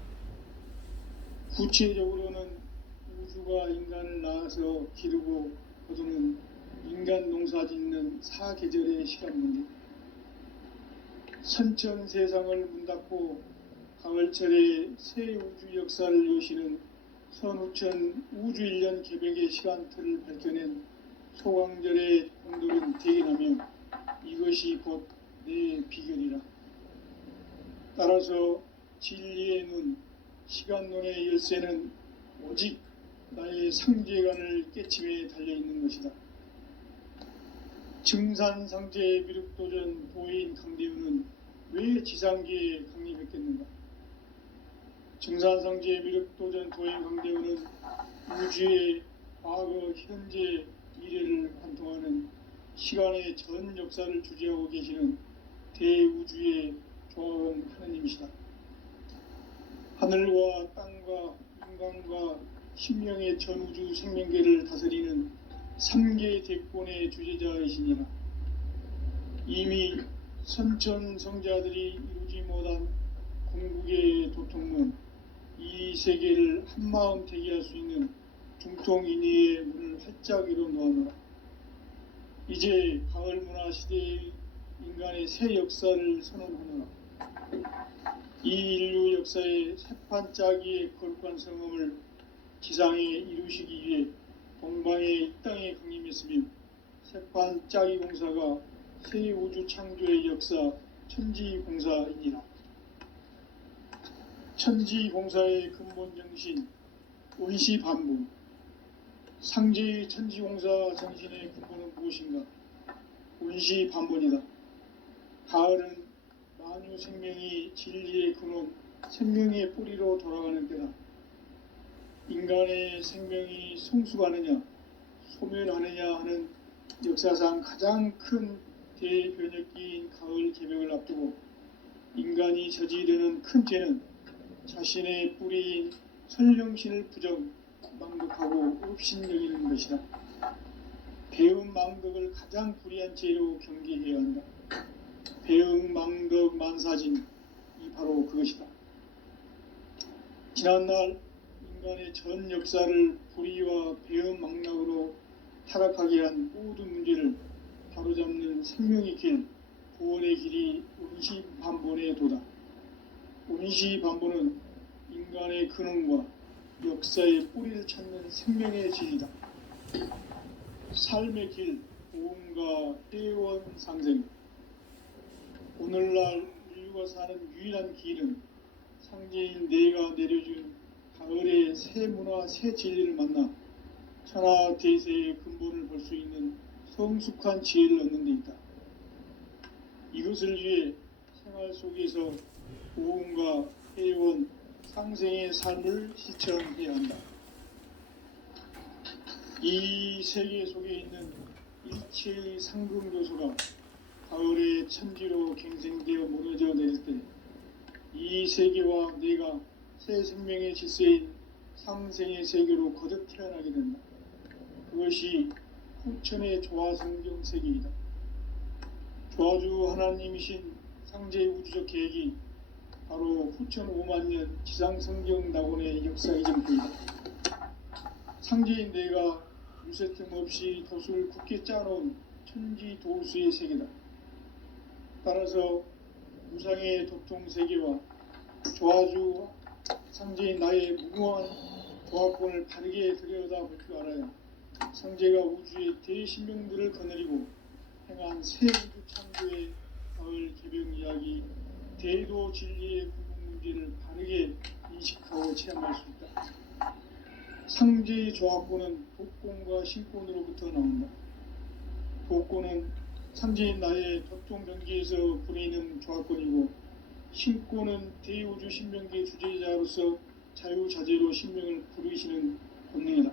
구체적으로는 우주가 인간을 낳아서 기르고 거두는 인간 농사 짓는 사계절의 시간 문제. 선천 세상을 문닫고 가을철에 새 우주 역사를 여시는 선우천 우주일년 개백의 시간틀을 밝혀낸 소강절의 공들은 대견하며 이것이 곧 내 비결이라. 따라서 진리의 눈, 시간론의 열쇠는 오직 나의 상제관을 깨침에 달려있는 것이다. 증산상제 미륵도전 도인 강대우는 왜 지상계에 강림했겠는가? 증산상제 미륵도전 도인 강대우는 우주의 과거, 현재, 미래를 관통하는 시간의 전 역사를 주재하고 계시는 대우주의 조화원 하느님이시다. 하늘과 땅과 인간과 신명의 전우주 생명계를 다스리는 3개 대권의 주제자이시니라. 이미 선천성자들이 이루지 못한 궁극의 도통문, 이 세계를 한마음 대기할 수 있는 중통인의의 문을 활짝 열어놓아노라. 이제 가을문화 시대의 인간의 새 역사를 선언하노라. 이 인류 역사의 새판짜기의 거룩한 성음을 지상에 이루시기 위해 동방의 이 땅에 강림했으며 새판짜기 공사가 새 우주 창조의 역사 천지공사이니라. 천지공사의 근본 정신 원시반복. 상제의 천지공사 정신의 근본은 무엇인가? 원시반복이다. 가을은 만유 생명이 진리의 근원, 생명의 뿌리로 돌아가는 때다. 인간의 생명이 성숙하느냐, 소멸하느냐 하는 역사상 가장 큰 대변혁기인 가을 개벽을 앞두고 인간이 저지르는 큰 죄는 자신의 뿌리인 선령신을 망덕하고 업신여기는 것이다. 배은망덕을 가장 불의한 죄로 경계해야 한다. 배은망덕 만사진, 이 바로 그것이다. 지난날 인간의 전 역사를 불의와 배은망락으로 타락하게 한 모든 문제를 바로잡는 생명의 길, 구원의 길이 원시반본의 도다. 원시반본은 인간의 근원과 역사의 뿌리를 찾는 생명의 질이다. 삶의 길, 보험과 회원상생. 오늘날 인류가 사는 유일한 길은 상제인 내가 내려준 가을의 새 문화, 새 진리를 만나 천하 대세의 근본을 볼 수 있는 성숙한 지혜를 얻는 데 있다. 이것을 위해 생활 속에서 고음과 해온 상생의 삶을 실천해야 한다. 이 세계 속에 있는 일체의 상금 요소가 가을의 천지로 갱생되어 무너져 내릴 때 이 세계와 내가 새 생명의 질서인 상생의 세계로 거듭 태어나게 된다. 그것이 후천의 조화성경 세계이다. 조화주 하나님이신 상제의 우주적 계획이 바로 후천 5만 년 지상성경 낙원의 역사의 전부이다. 상제인 내가 유세 틈 없이 도수를 굳게 짜놓은 천지 도수의 세계다. 따라서 무상의 도통 세계와 조화주 상제인 나의 무궁한 조화권을 바르게 들여다볼 줄 알아야 상제가 우주의 대신명들을 거느리고 행한 새 우주 창조의 가을 개병 이야기, 대도 진리의 궁극 문제를 바르게 인식하고 체험할 수 있다. 상제의 조화권은 독권과 신권으로부터 나온다. 독권은 상제인 나의 도통 경계에서 부리는 조화권이고, 신권은 대우주 신명계 주제자로서 자유자재로 신명을 부르시는 본능이다.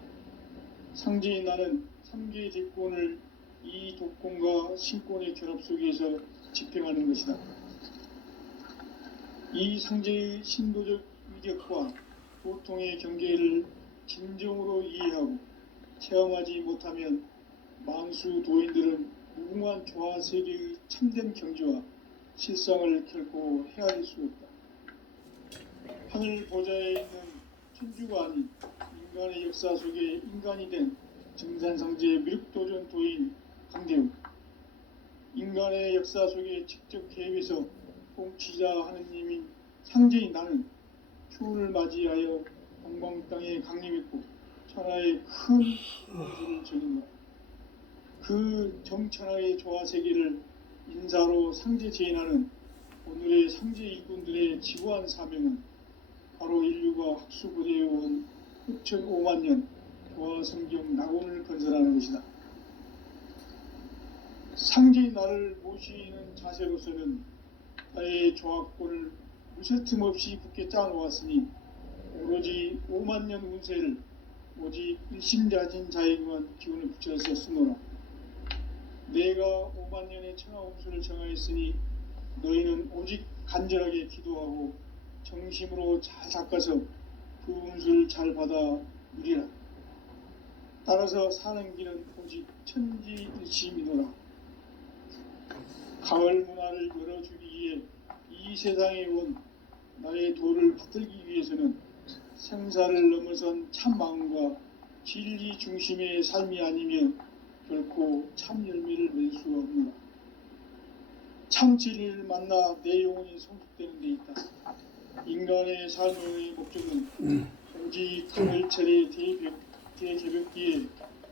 상제인 나는 3개의 대권을 이 독권과 신권의 결합 속에서 집행하는 것이다. 이 상제의 신도적 위력과 도통의 경계를 진정으로 이해하고 체험하지 못하면 만수 도인들은 무궁한 조화 세계의 참된 경지와 실상을 결코 헤아릴 수 없다. 하늘 보좌에 있는 천주가 아닌 인간의 역사 속에 인간이 된 증산상제의 미륵도전 도인 강대우, 인간의 역사 속에 직접 개입해서 통치자 하느님인 상제인 나는 추운을 맞이하여 동방 땅에 강림했고 천하의 큰 공수를 저진다. 그 정천하의 조화세계를 인사로 상제 제인하는 오늘의 상제 일꾼들의 지구한 사명은 바로 인류가 학수고대해온 후천 5만 년 조화성경 낙원을 건설하는 것이다. 상제인 나를 모시는 자세로서는 나의 조화권을 무쇠틈 없이 굳게 짜놓았으니 오로지 5만 년 운세를 오직 일심자진 자에게만 기운을 붙여서 쓰노라. 내가 5만 년의 천하 운수를 정하였으니 너희는 오직 간절하게 기도하고 정심으로 잘 닦아서 그 운수를 잘 받아 누리라. 따라서 사는 길은 오직 천지일심이노라. 가을 문화를 열어주기 위해 이 세상에 온 나의 도를 붙들기 위해서는 생사를 넘어선 참 마음과 진리 중심의 삶이 아니면 결코 참 열매를 낼 수 없노라. 참 진리를 만나 내 영혼이 성숙되는 데 있다. 인간의 삶의 목적은 오직 가을철의 대개벽기에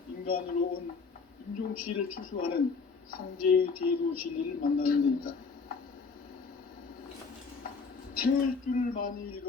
인간으로 온 인종치를 추수하는 상제의 대도 진리를 만나는 데 있다. 태울 줄을 많이 읽어